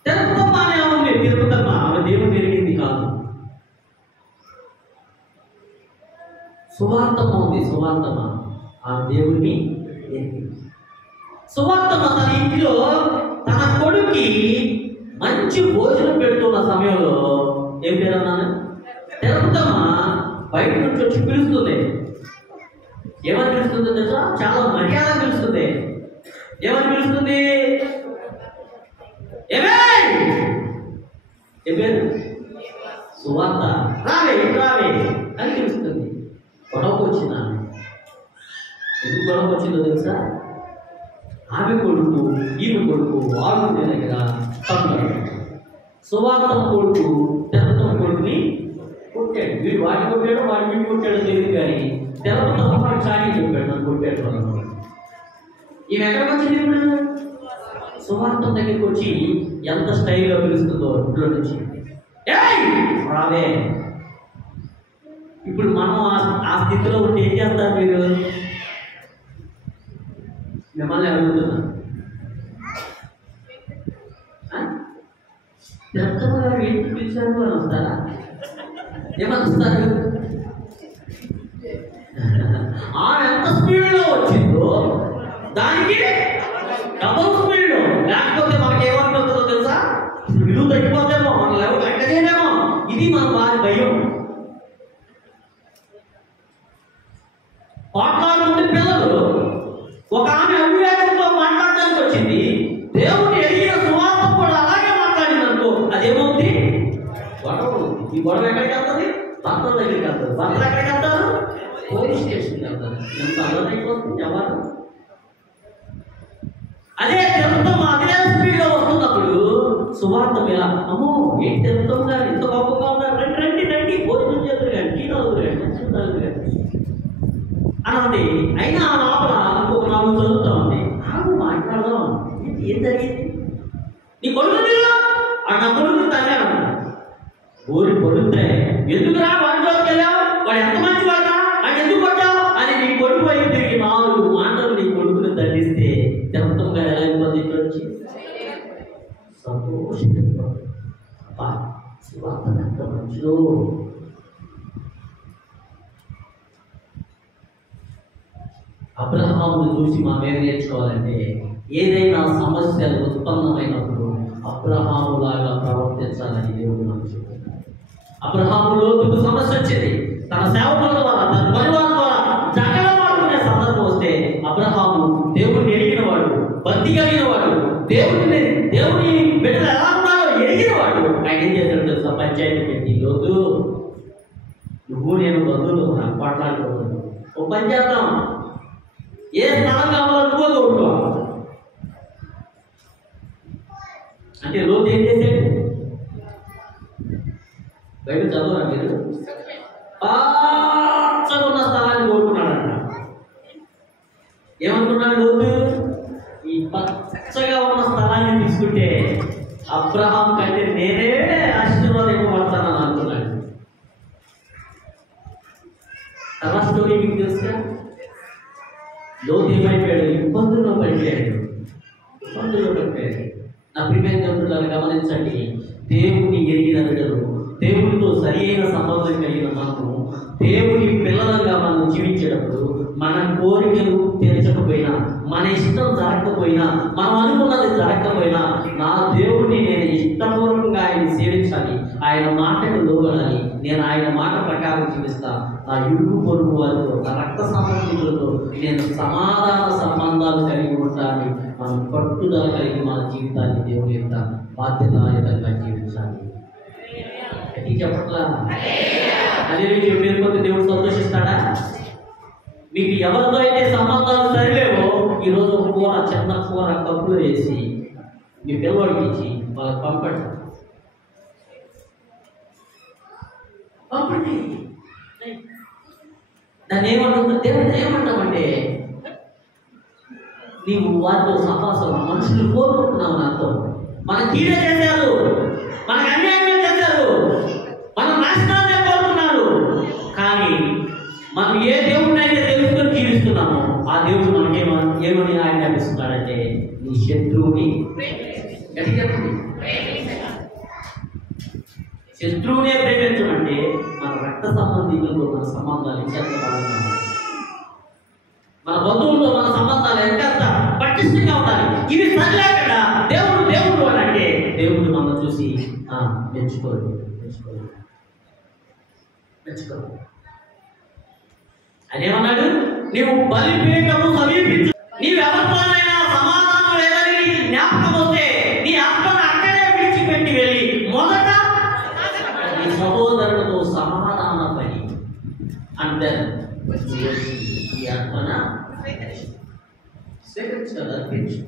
తిరుపతమ్మ అనే ఉంది. తిరుపతమ్మ ఆమె దేవుడు పెరిగింది కాదు. సువార్తమ్మ ఉంది. సువార్తమ్మ ఆ దేవుడిని సువార్తమ్మ తన ఇంటిలో తన కొడుక్కి మంచి భోజనం పెడుతున్న సమయంలో ఏం పేరు అన్నాను? తిరుపతమ్మ బయట నుంచి వచ్చి పిలుస్తుంది. ఏమని పిలుస్తుందో తెలుసా? చాలా మర్యాద పిలుస్తుంది. ఏమని పిలుస్తుంది? ఏం పేరు? సువార్త. రావే రావే అని పిలుస్తుంది. గొడవకు వచ్చింది ఆమె. ఎందుకు గొడవకు వచ్చిందో తెలుసా? ఆమె కొడుకు ఈమె కొడుకు వాడు దగ్గర తప్పుతాడు. సువార్తమ్మ కొడుకు తిరుపతమ్మ కొడుకుని కొట్టాడు. వీడు వాడిని కొట్టాడు, వాడి వీడిని కొట్టాడు తెలియదు కానీ తిరుపతమ్మ వాడు చాడీ చెప్పాడు. నన్ను కొట్టాడు వాళ్ళు. ఈమె ఎక్కడికి వచ్చింది? ఇప్పుడు సువార్తమ్మ దగ్గరికి వచ్చి ఎంత స్టైల్గా పిలుస్తుందో ఇంట్లో నుంచి. రావే. ఇప్పుడు మనం ఆ స్థితిలో ఉంటే ఏం చేస్తారు మీరు? మిమ్మల్ని అడుగుతున్నా. తిరుపతమ్మ గారు ఏంటి పిలిచారు అని వస్తారా? ఏమని వస్తారు? ఆమె ఎంత స్పీడ్లో వచ్చిందో దానికి డబుల్ స్పీడ్. లేకపోతే మనకి ఏమనిపిస్తుందో తెలుసా? విలువ తగ్గిపోతేమో, మన లెవెల్ ఎక్క చేయలేమో. ఇది మన వారి భయం. మాట్లాడుతుంటే పిల్లలు ఒక ఆమె అవివేకంతో మాట్లాడడానికి వచ్చింది. దేవుడు ఎరిగిన సువార్త కూడా అలాగే మాట్లాడింది అనుకో, అదేమవుతుంది? గొడవ. ఈ గొడవ ఎక్కడికి వెళ్తుంది? భర్తల దగ్గరికి వెళ్తారు. భర్తలు ఎక్కడికి వెళ్తారు? పోలీస్ స్టేషన్కి వెళ్తారు. ఎంత అల్లరైపోతుంది ఎవరు? అదే తిరుపతమ్మ అదే స్పీడ్లో వస్తున్నప్పుడు సువార్త ఇలా, అమ్మో ఏంటి తిరుపతమ్మ గారు ఇంత గొప్పగా ఉన్నారు, రండి రండి రండి భోజనం చేద్దరు కానీ టీ తాగుతారు కానీ మంచి తాగుతారు కానీ అన్నది. అయినా ఆ లోపల ఇంకొక 4 చదువుతా ఉంది. మాట్లాడదాం. ఏం జరిగింది? నీ కొడుకు ఆ నా కొడుకు తనే ఊరి కొడుతే ఎందుకురా వాడిలోకి వెళ్ళావు? వాడు ఎంత మంచి వాడ అని ఎందుకు కొట్టావు అని నీ కొడుకు వైపు తిరిగి 4 మాటలు నీ కొడుకుని దండిస్తే తిరుపతమ్మ గారు ఎలా ఇబ్బంది వచ్చి సంతోషంగా ఎంత మంచిదో. అబ్రహామును చూసి మా మీద నేర్చుకోవాలంటే ఏదైనా సమస్యలు ఉత్పన్నమైనప్పుడు అబ్రహాములాగా ప్రవర్తించాలని దేవుడు మనకు చెప్తున్నాడు. అబ్రహాము లోతుకు సమస్య వచ్చింది. తన సేవకుల ద్వారా, తన పరివారం ద్వారా జగడమాడుకునే సందర్భం వస్తే అబ్రహాము దేవుడిని ఎరిగిన వాడు, భక్తి కలిగిన వాడు, దేవుని బిడ్డలు ఎలా ఉన్నారో ఎరిగిన వాడు. ఆయన ఏం చేశాడు తెలుసా? పంచాయతీ పెట్టి, లోతు నువ్వు నేను బంధువులు మాట్లాడుకోవద్దు, ఓ పని చేద్దాం, ఏ స్థలం కావాలో నువ్వు కోరుకో అంటే లోతు ఏం చేశాడు? బయట చదువురా మీరు? పచ్చగా ఉన్న స్థలాన్ని కోరుకున్నాడంట. ఏమనుకున్నాడు లోతు? ఈ పచ్చగా ఉన్న స్థలాన్ని తీసుకుంటే అబ్రహాం కంటే నేనే ఆశీర్వాదం ఇవ్వబడతానని అనుకున్నాడు. తమ స్టోరీ మీకు తెలుసా? లోతు ఏమైపోయాడు? ఇబ్బందుల్లో పడిపోయాడు. నా ప్రియమైన దేవుళ్ళని గమనించండి. దేవుని ఎరిగిన బిడ్డలు, దేవునితో సరి అయిన సంబంధం కలిగిన మనము దేవుని పిల్లలుగా మనం జీవించేటప్పుడు మన కోరికలు తీర్చకపోయినా, మన ఇష్టం జరగకపోయినా, మనం అనుకున్నది జరగకపోయినా, నా దేవుడిని నేను ఇష్టపూర్వకంగా ఆయన సేవించాలి, ఆయన మాటకు లోబడాలి, నేను ఆయన మాట ప్రకారం జీవిస్తాను, నా ఇరుగు పొరుగు వారితో, నా రక్త సంబంధికులతో నేను సమాధాన సంబంధాలు కలిగి ఉంటాను. మనం పట్టుదల కలిగి మన జీవితాన్ని దేవుని యొక్క బాధ్యతాయుతంగా జీవించాలి. చెప్పట్లా? అదే పేరుకొంటే దేవుడు సంతోషిస్తాడా? మీకు ఎవరితో అయితే సంబంధాలు సరిలేవో ఈరోజు ఒక కూర, చిన్న కూర కప్పులో వేసి మీ పిల్లవాడికి ఇచ్చి వాళ్ళకి పంపండి. దాన్ని ఏమంటున్నా దేవుడు ఏమంటామంటే, నీవు వారితో సహవాసం మనుషులు కోరుకుంటున్నావు. నాతో మన కీడే చేశారు, మనకు అన్యాయం చేశారు, మనం నాశనాన్ని కోరుకున్నారు. కానీ మనం ఏ దేవుడిని అయితే తెలుసుకొని జీవిస్తున్నామో ఆ దేవుడు మనకేమని ఆయన అనిపిస్తున్నాడంటే, నీ శత్రువుని శత్రువునే ప్రేమించమంటే మన రక్త సంబంధికులతో మన సంబంధాలు ఎంత బలంగా, మన బంధువులతో మన సంబంధాలు ఎంత పటిష్టంగా ఉండాలి. ఇవి సరిలేకుండా దేవుడు దేవుడు అని అంటే దేవుడు మనం చూసి మెచ్చుకోరు. అదేమన్నాడు, నీవు బలిపీఠము సమీపించు, నీవెవరితోనైనా సమాధానం లేదని జ్ఞాపకం వస్తే నీ ఆత్మను అక్కడే విడిచిపెట్టి వెళ్ళి మొదట నీ సహోదరులతో సమాధాన పని అంటే ఈ ఆత్మన స్వీకరించాలి, అర్పించు.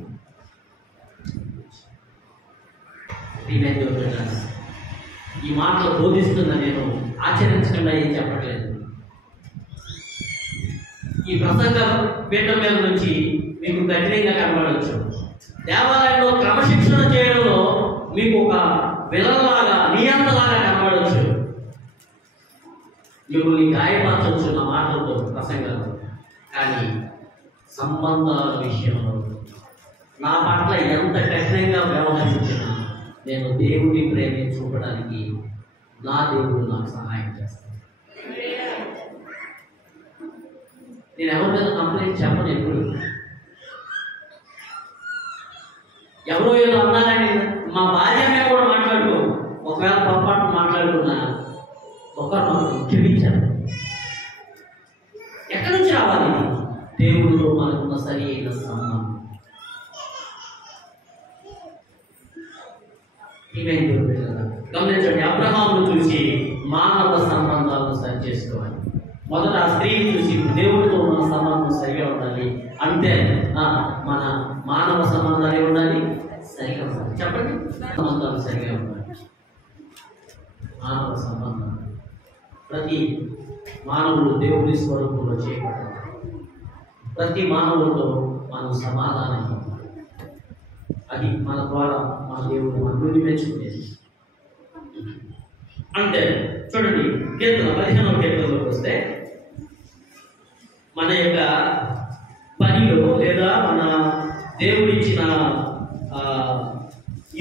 ఈ మాటలు బోధిస్తున్నా, నేను ఆచరించకుండా ఏం చెప్పట్లేదు. ఈ ప్రసంగ పీఠం మీద నుంచి మీకు కఠినంగా కనబడవచ్చు. దేవాలయంలో క్రమశిక్షణ చేయడంలో మీకు ఒక విలలాగా, నియంత్రణలాగా కనబడవచ్చు. మిమ్మల్ని గాయపరచవచ్చు నా మాటలతో, ప్రసంగాలు. కానీ సంబంధాల విషయంలో నా పట్ల ఎంత కఠినంగా వ్యవహరించినా నేను దేవుడిని ప్రేమ చూపడానికి నా దేవుడు నాకు సహాయం చేస్తాను. నేను ఎవరి మీద కంప్లైంట్ చెప్పను. ఎప్పుడు ఎవరో ఏదో అన్నారని మా భార్య మీద కూడా మాట్లాడుకో, ఒకవేళ పొరపాటు మాట్లాడుకున్నా ఒకరు క్షమించారు. ఎక్కడి నుంచి రావాలి? దేవుడితో మనకున్న సరి అయిన సంబంధం. గమనించండి, అబ్రహామును చూసి మానవ సంబంధాలను సరి చేసుకోవాలి. మొదట ఆ స్త్రీని చూసి దేవుడితో మన సంబంధం సరిగా ఉండాలి. అంటే మన మానవ సంబంధాలు ఉండాలి, సరిగా ఉండాలి. చెప్పండి, సంబంధాలు సరిగా ఉండాలి. మానవ సంబంధాలు ప్రతి మానవుడు దేవుడి స్వరూపంలో చేయబడాలి. ప్రతి మానవుడితో మనం సమాధానం, అది మన ద్వారా మన దేవుడు మనల్ని మెచ్చుకునేది. అంటే చూడండి, కీర్తన 15వ కీర్తనలోకి వస్తే మన యొక్క పనిలో లేదా మన దేవుడిచ్చిన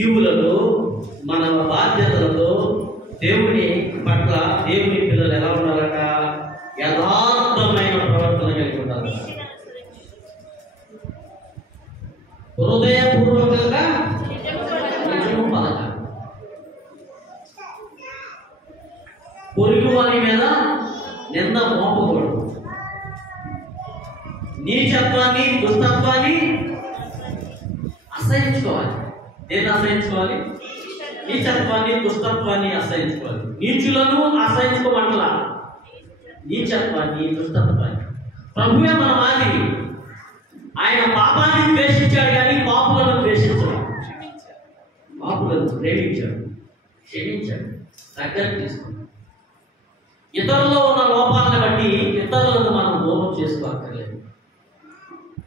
ఈవులతో, మన బాధ్యతలతో దేవుని పట్ల దేవుని పిల్లలు ఎలా ఉండాలట? యథార్థమైన ప్రవర్తన కలిగి ఉండాలి. హృదయపూర్వకంగా నిజము పలకాలి. పొరుగు వారి మీద నింద మోపకూడదు. నీచత్వాన్ని, దుష్టత్వాన్ని అసహించుకోవాలి. దేన్ని అసహించుకోవాలి? నీచత్వాన్ని, దుష్టత్వాన్ని అసహించుకోవాలి. నీచులను అసహించుకోమంటలా, నీచత్వాన్ని, దుష్టత్వాన్ని. ప్రభువే మన మాదిరి. ఆయన పాపాన్ని ద్వేషించాడు కానీ పాపులను ద్వేషించాడు. పాపులను ప్రేమించాడు, క్షమించాడు, దగ్గర తీసుకున్నాడు. ఇతరుల్లో ఉన్న లోపాలను బట్టి ఇతరులను మనం దూరం చేసుకోక్కర్లేదు.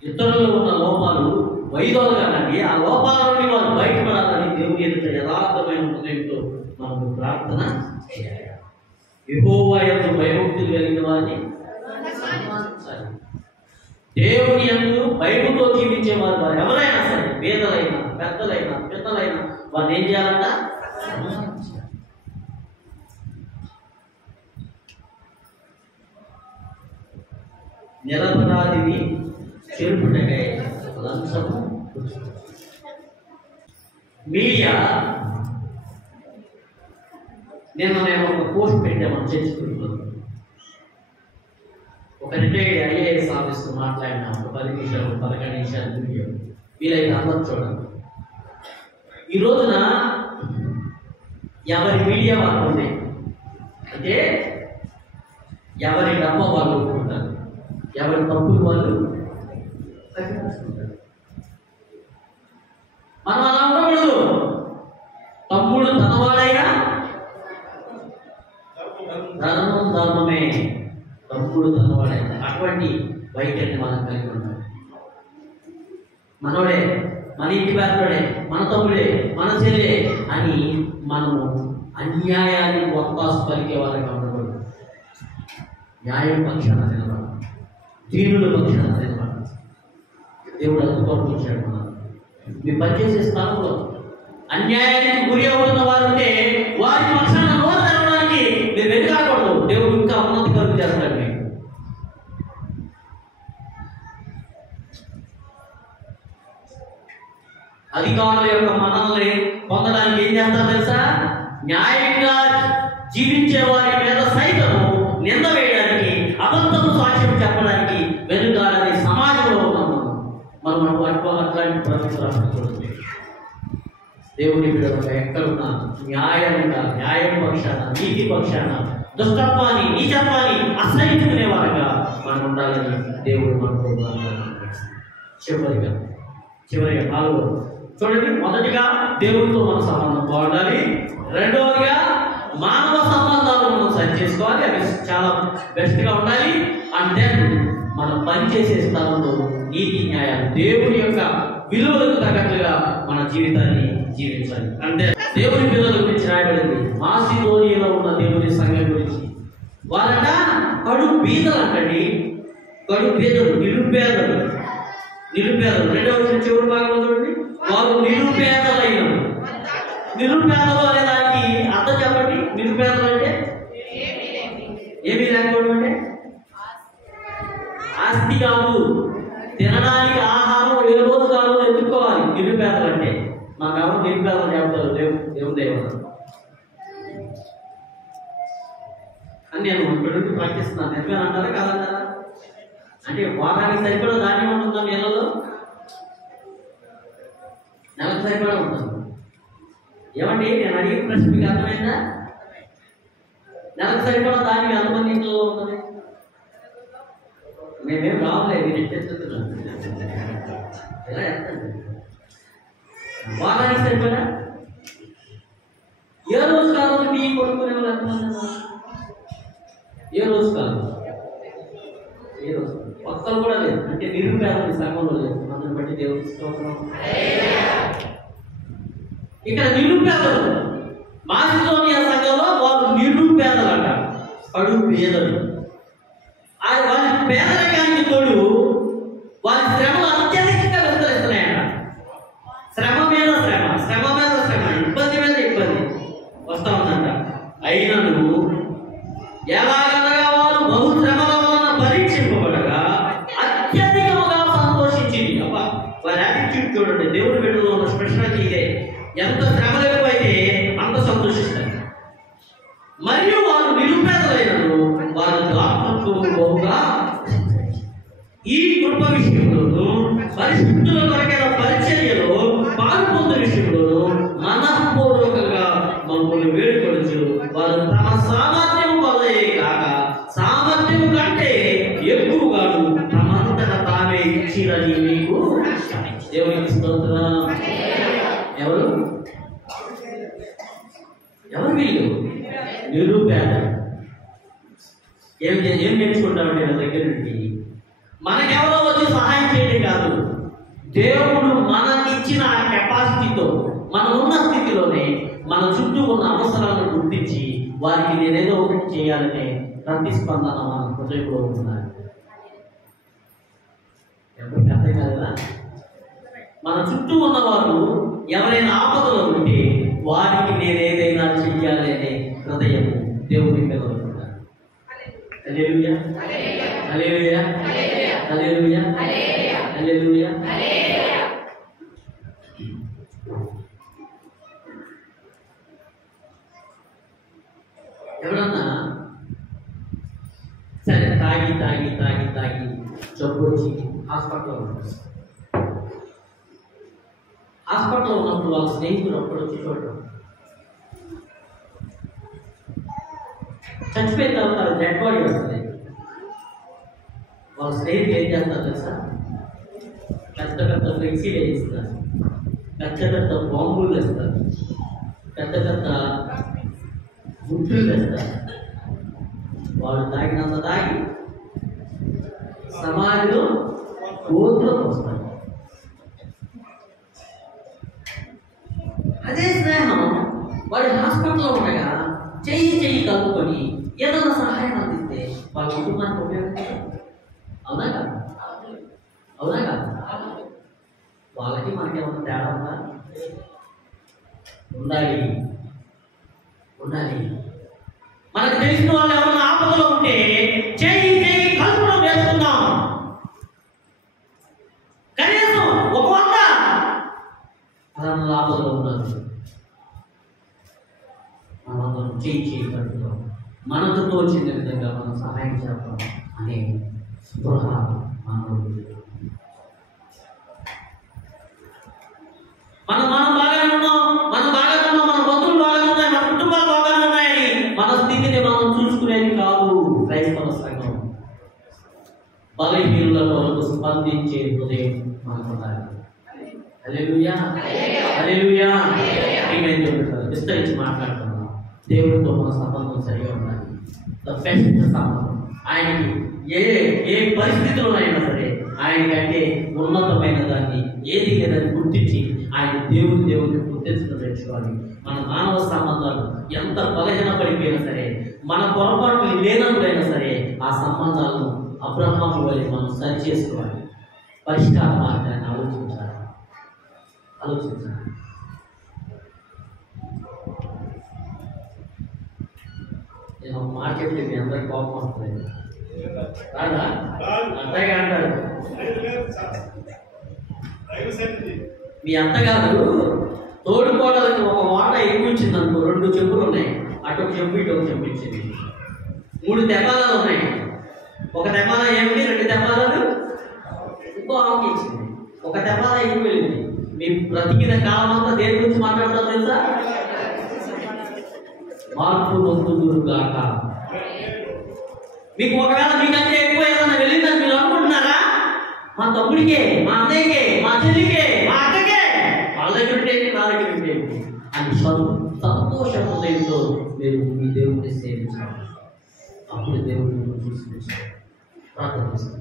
ఇతరుల్లో ఉన్న లోపాలు వైదొలగాలని, ఆ లోపాల నుండి వారు బయటపడాలని దేవుని ఎదుట యథార్థమైన హృదయంతో మనము ప్రార్థన చేయాలి. యెహోవా యందు భయభక్తులు కలిగిన వారిని దేవుని యందు భయముతో జీవించే వారు ఎవరైనా సరే, పేదలైనా పెద్దలైనా పిల్లలైనా వారిని ఏం చేయాలంట? నిరపరాధిని చెరుపుటకై లంచము. మీడియా నేను ఒక పోస్ట్ పెట్టామని చర్చించుకుంటున్నాను. ఒక రిటైర్డ్ ఐఏఎస్ ఆఫీసర్ మాట్లాడినా ఒక 10 నిమిషాలు 11 నిమిషాలు వీడియో వీలైతే అందరూ చూడండి. ఈ రోజున ఎవరి మీడియా వాళ్ళు ఉన్నాయి, అంటే ఎవరి డబ్బా వాళ్ళు ఒప్పుకుంటారు, ఎవరి తప్పులు వాళ్ళు కట్టించుకుంటారు. మనం అలా ఉండకూడదు. తమ్ముడు తనవాడైనా ధర్మం ధర్మమే, తమ్ముడు తనవాడైనా అటువంటి వైఖరిని మనం కలిగి ఉండాలి. మనోడే, మన ఇంటి పేదోడే, మన తమ్ముడే, మన చెల్లె అని మనము అన్యాయాన్ని ఒత్తాసు పలికే వాళ్ళగా ఉండకూడదు. న్యాయం పక్షాన నిలబడాలి, దీనుల పక్షాన నిలబడాలి. దేవుడు అందుకోవడం వచ్చాడు. మనం మీ పనిచేసే స్థానంలో అన్యాయానికి గురి అవుతున్న వారు ఉంటే వారి పక్షాన నోరు తెరవడానికి మీరు వెనుకాకూడదు. దేవుడు ఇంకా ఉన్నతి కలుగు చేస్తాడు మీకు. అధికారుల యొక్క మనల్ని పొందడానికి ఏం చేస్తారు తెలుసా? న్యాయంగా జీవించే వారి మీద సైతం నింద వేయడానికి, అబద్ధము సాక్ష్యం చెప్పడానికి వెనుకాడని సమాజంలో ఉన్నాము మనం. అట్లాంటి ప్రవర్తన దేవుని బిడ్డలుగా ఎక్కడున్నా న్యాయంగా, న్యాయం పక్షాన, నీతి పక్షాన, దుష్టత్వాన్ని, నీచత్వాన్ని అసహించుకునే వారుగా మనం ఉండాలని దేవుడు మనకు చివరిగా 4 చూడండి. మొదటిగా దేవుడితో మన సంబంధం బాగుండాలి. రెండవదిగా మానవ సంబంధాలు మనం సరి చేసుకోవాలి, అవి చాలా బెస్ట్గా ఉండాలి. అండ్ దెన్ మనం పనిచేసే స్థలంలో నీతి న్యాయాలు, దేవుని యొక్క విలువలకు తగ్గట్టుగా మన జీవితాన్ని జీవించాలి. అంటే దేవుని పిల్లల గురించి రాయబడింది. మాసిదోనియలో ఉన్న దేవుని సంఘం గురించి. వాళ్ళట కడు బీదలు అంటండి, కడు బీదలు, నిరుపేదలు. రెండవ చివరి భాగంలో చూడండి, వారు నిరుపేదలైన. నిరుపేదలు అనే దానికి అర్థం చెప్పండి. నిరుపేదలు అంటే ఏమీ లేకపోవడం అంటే ఆస్తి కాదు, తినడానికి ఆహారం ఏ రోజు కాదు ఎత్తుకోవాలి. నిరుపేదలు అంటే మాకెవరు నిరుపేదలు చెప్తారు దేవుడు అని నేను ఇప్పటికి ప్రకటిస్తున్నాను. నిరుపేద అంటారా కాదంటారా? అంటే వారానికి సరిపడా ధాన్యం ఉంటుందా నెలలో? నెలకు సరిపడా ఉంటుంది. ఏమండి నేను అడిగిన ప్రశ్న మీకు అర్థమైందా? నెలకు సరిపడా ధాన్యం ఎంతమంది ఇంట్లో ఉంటుంది? మేమేం రావలేదు, నేను చెప్తున్నాను. ఎలా చెప్తాను? వారానికి సరిపడా ఏ రోజు కాదు మీ కొనుక్కునే వాళ్ళు ఎంతమంది? ఏ రోజు కాదు, ఏ రోజు పక్కలు కూడా లేదు. అంటే నిరుపేదలు సంఘంలో లేదు. అందరిని బట్టి దేవుడికి స్తోత్రం. ఇక్కడ నిరుపేదలు మాసిదోనియా సంఘంలో వారు నిరుపేదలు అంట, కడు పేదలు. వారి పేదరికానికి తోడు వారి శ్రమలు అత్యధికంగా విస్తరిస్తున్నాయంట. శ్రమ మీద శ్రమ, శ్రమ మీద శ్రమ, ఇబ్బంది మీద ఇబ్బంది వస్తా ఉందంట. అయినను ఎలాగనగా వారు బహు శ్రమల వలన పరీక్షింపబడగా అత్యధికముగా సంతోషించింది. అబ్బా, వారి యాటిట్యూడ్ చూడండి. దేవుడి బిడ్డలో ఉన్న స్పెషాలిటీ ఇదే. ఎంత శ్రమలు ఎక్కువైతే అంత సంతోషిస్తారు. మరియు వారు నిరుపేదలైనను వారు ఆత్మత్వము బహుగా ఈ కృప విషయంలోను, పరిశుద్ధుల కొరకైన పరిచర్యలో పాల్పొందు విషయంలోను మనఃపూర్వకంగా మమ్మల్ని వేడుకొనొచ్చు. వారు తమ సామర్థ్యం వల్లే కాక సామర్థ్యం కంటే ఎక్కువగాను తమంతట తామే ఇచ్చినది మీకు దేవునికి స్తోత్రం. ఎవరు వీళ్ళు? నిరుపేద. ఏం నేర్చుకుంటామంటే నా దగ్గర నుండి మనకెవరో వచ్చి సహాయం చేయడం కాదు. దేవుడు మనకిచ్చిన ఆ కెపాసిటీతో, మనం ఉన్న స్థితిలోనే మన చుట్టూ ఉన్న అవసరాలను గుర్తించి వారికి నేనేదో ఒకటి చేయాలనే ప్రతిస్పందన మన హృదయంలో ఉంటున్నారు. ఎవరికి అర్థం కాదా? మన చుట్టూ ఉన్నవారు ఎవరైనా ఆపదలో ఉంటే వారికి నేనేదైనా చెయ్యాలి అనే హృదయం దేవుని పిల్లలు ఉంటారు. హల్లెలూయా, హల్లెలూయా, హల్లెలూయా, హల్లెలూయా. ఎవరన్నా సరే తాగి జబ్బు వచ్చి హాస్పిటల్లో ఉంటారు. హాస్పిటల్లో ఉన్నప్పుడు వాళ్ళ స్నేహితులు అప్పుడు వచ్చి చూడటం, చచ్చిపోయిన తర్వాత డెడ్ బాడీ వస్తుంది. వాళ్ళ స్నేహితులు ఏం చేస్తారు తెలుసా? పెద్ద పెద్ద ఫ్లెక్సీలు వేయిస్తారు, పెద్ద పెద్ద బాంబులు వేస్తారు, పెద్ద పెద్ద గుడ్లు వేస్తారు. వాళ్ళు తాగినంత తాగి సమాధిలో కోతులకు వస్తారు. అదే స్నేహం వాడి హాస్పిటల్లో ఉండగా చెయ్యి కలుపుకొని ఏదైనా సహాయం అందిస్తే వాళ్ళ కుటుంబానికి ఉపయోగిస్తారు. అవునా కాదు? అవునా కాదు? వాళ్ళకి మనకేమన్నా తేడా ఉందా? ఉండాలి. మనకు తెలిసిన వాళ్ళు ఎవరైనా ఆపదలో ఉంటే చెయ్యి కలుపులో వేసుకుందాం. కనీసం 100 అలా ఆపదలో ఉన్నారు, మనందరం చెయ్యి కలుపుతాం. మనకు తోచిన విధంగా మనం సహాయం చేద్దాం అనే స్పృహ మనలో మనం బాగానే ఉన్నాం, మన బంధువులు బాగానే ఉన్నాయి, మన కుటుంబాలు బాగానే ఉన్నాయి. మన స్థితిని మనం చూసుకునేది కాదు. క్రైస్తవ సంఘం బలహీనుల కొరకు స్పందించే హృదయం మనకు ఉండాలి. హల్లెలూయా, హల్లెలూయా. విస్తరించి మాట్లాడుతున్నాం. దేవుడితో మన సంబంధం సరిగా ఉండాలి. ద బెస్ట్ సంబంధం. ఆయనకి ఏ పరిస్థితుల్లో అయినా సరే ఆయనకంటే ఉన్నతమైన దాన్ని ఏది లేదని గుర్తించి ఆయన దేవుడిని గుర్తించడం నేర్చుకోవాలి. మన మానవ సంబంధాలు ఎంత బలహీనపడిపోయినా సరే, మన పొరపాట్లు లేనప్పుడైనా సరే ఆ సంబంధాలను అబ్రహాము వలె మనం సరి చేసుకోవాలి. పరిష్కార మార్గాన్ని ఆలోచించాలి. నేను ఒక మాట చెప్తే మీ అందరికి కోపం వస్తుంది కాదా? అత్తయ్య అంటారు, మీ అత్తగారు తోడుకోవడానికి ఒక వాట ఎక్కువ ఇచ్చింది అనుకో, 2 చెంపులు ఉన్నాయి, అటు ఒక చెంపు ఇటు ఒక చెంపు ఇచ్చింది. 3 తెపాలాలు ఉన్నాయి. ఒక తెపాల ఏమిటి, 2 తెపాలాలు ఇంకో ఆమెకి ఇచ్చింది. ఒక తెపాల ఎక్కువ వెళ్ళింది. మీ బ్రతికిన కాలం అంతా దేని గురించి మాట్లాడతాం తెలుసా? మార్పు నొందుదురుగాక. మీకు ఒకవేళ మీకంటే ఎక్కువ ఏదైనా వెళ్ళిందని మీరు అనుకుంటున్నారా? మా తమ్ముడికే, మా అన్నయ్యకే, మా చెల్లికే, మా అక్కకే, వాళ్ళ దగ్గర ఉంటేంటి, నా దగ్గర ఉంటేంటి అని సంతోష హృదయంతో మీరు మీ దేవుడిని సేవించాలి. అప్పుడు దేవుడిని చూసి ప్రార్థిస్తారు.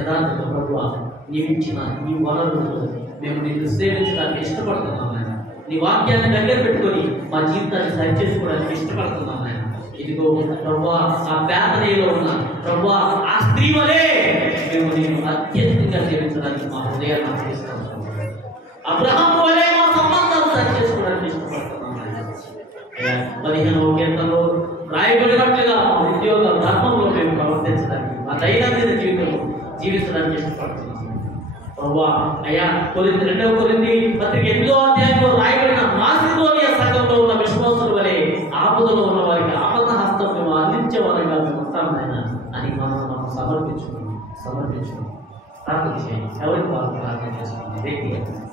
యథార్థంగా ప్రభువా, నీవిచ్చిన నీ వనరులతో మేము నిన్ను సేవించడానికి ఇష్టపడుతున్నాం ఆయన. నీ వాక్యాన్ని దగ్గర పెట్టుకొని మా జీవితాన్ని సరి చేసుకోవడానికి ఇష్టపడుతున్నాం ఆయన. ఇదిగో ప్రభువా, ఆ పేదలో ఉన్న ప్రభువా ఆ స్త్రీ వలే మేము నేను అత్యంతంగా సేవించడానికి మా హృదయాన్ని అర్పిస్తాం. అబ్రహాము వలే మా సంబంధాలు సరి చేసుకోవడానికి ఇష్టపడుతున్నాం ఆయన. 15వ కీర్తనలో రాయబడినట్లుగా మా ఉద్యోగ ధర్మంలో మేము ప్రవర్తించడానికి, మా దైనందిన జీవితంలో జీవించడానికి ఇష్టపడుతున్నాం. ప్రభువా అయ్యా, 2వ కొరింథీ పత్రిక 8వ అధ్యాయంలో రాయబడిన మాసిదోనియ సంఘంలో ఉన్న విశ్వాసుల వలె ఆపదలో ఉన్న వారికి ఆపద హస్తం మేము అందించే వారంగా మేము ఉంటామైనా అని మనం సమర్పించుకున్నాం. ప్రార్థన చేయండి. ఎవరికి వారు ప్రార్థన చేసుకోండి. వ్యక్తిగతంగా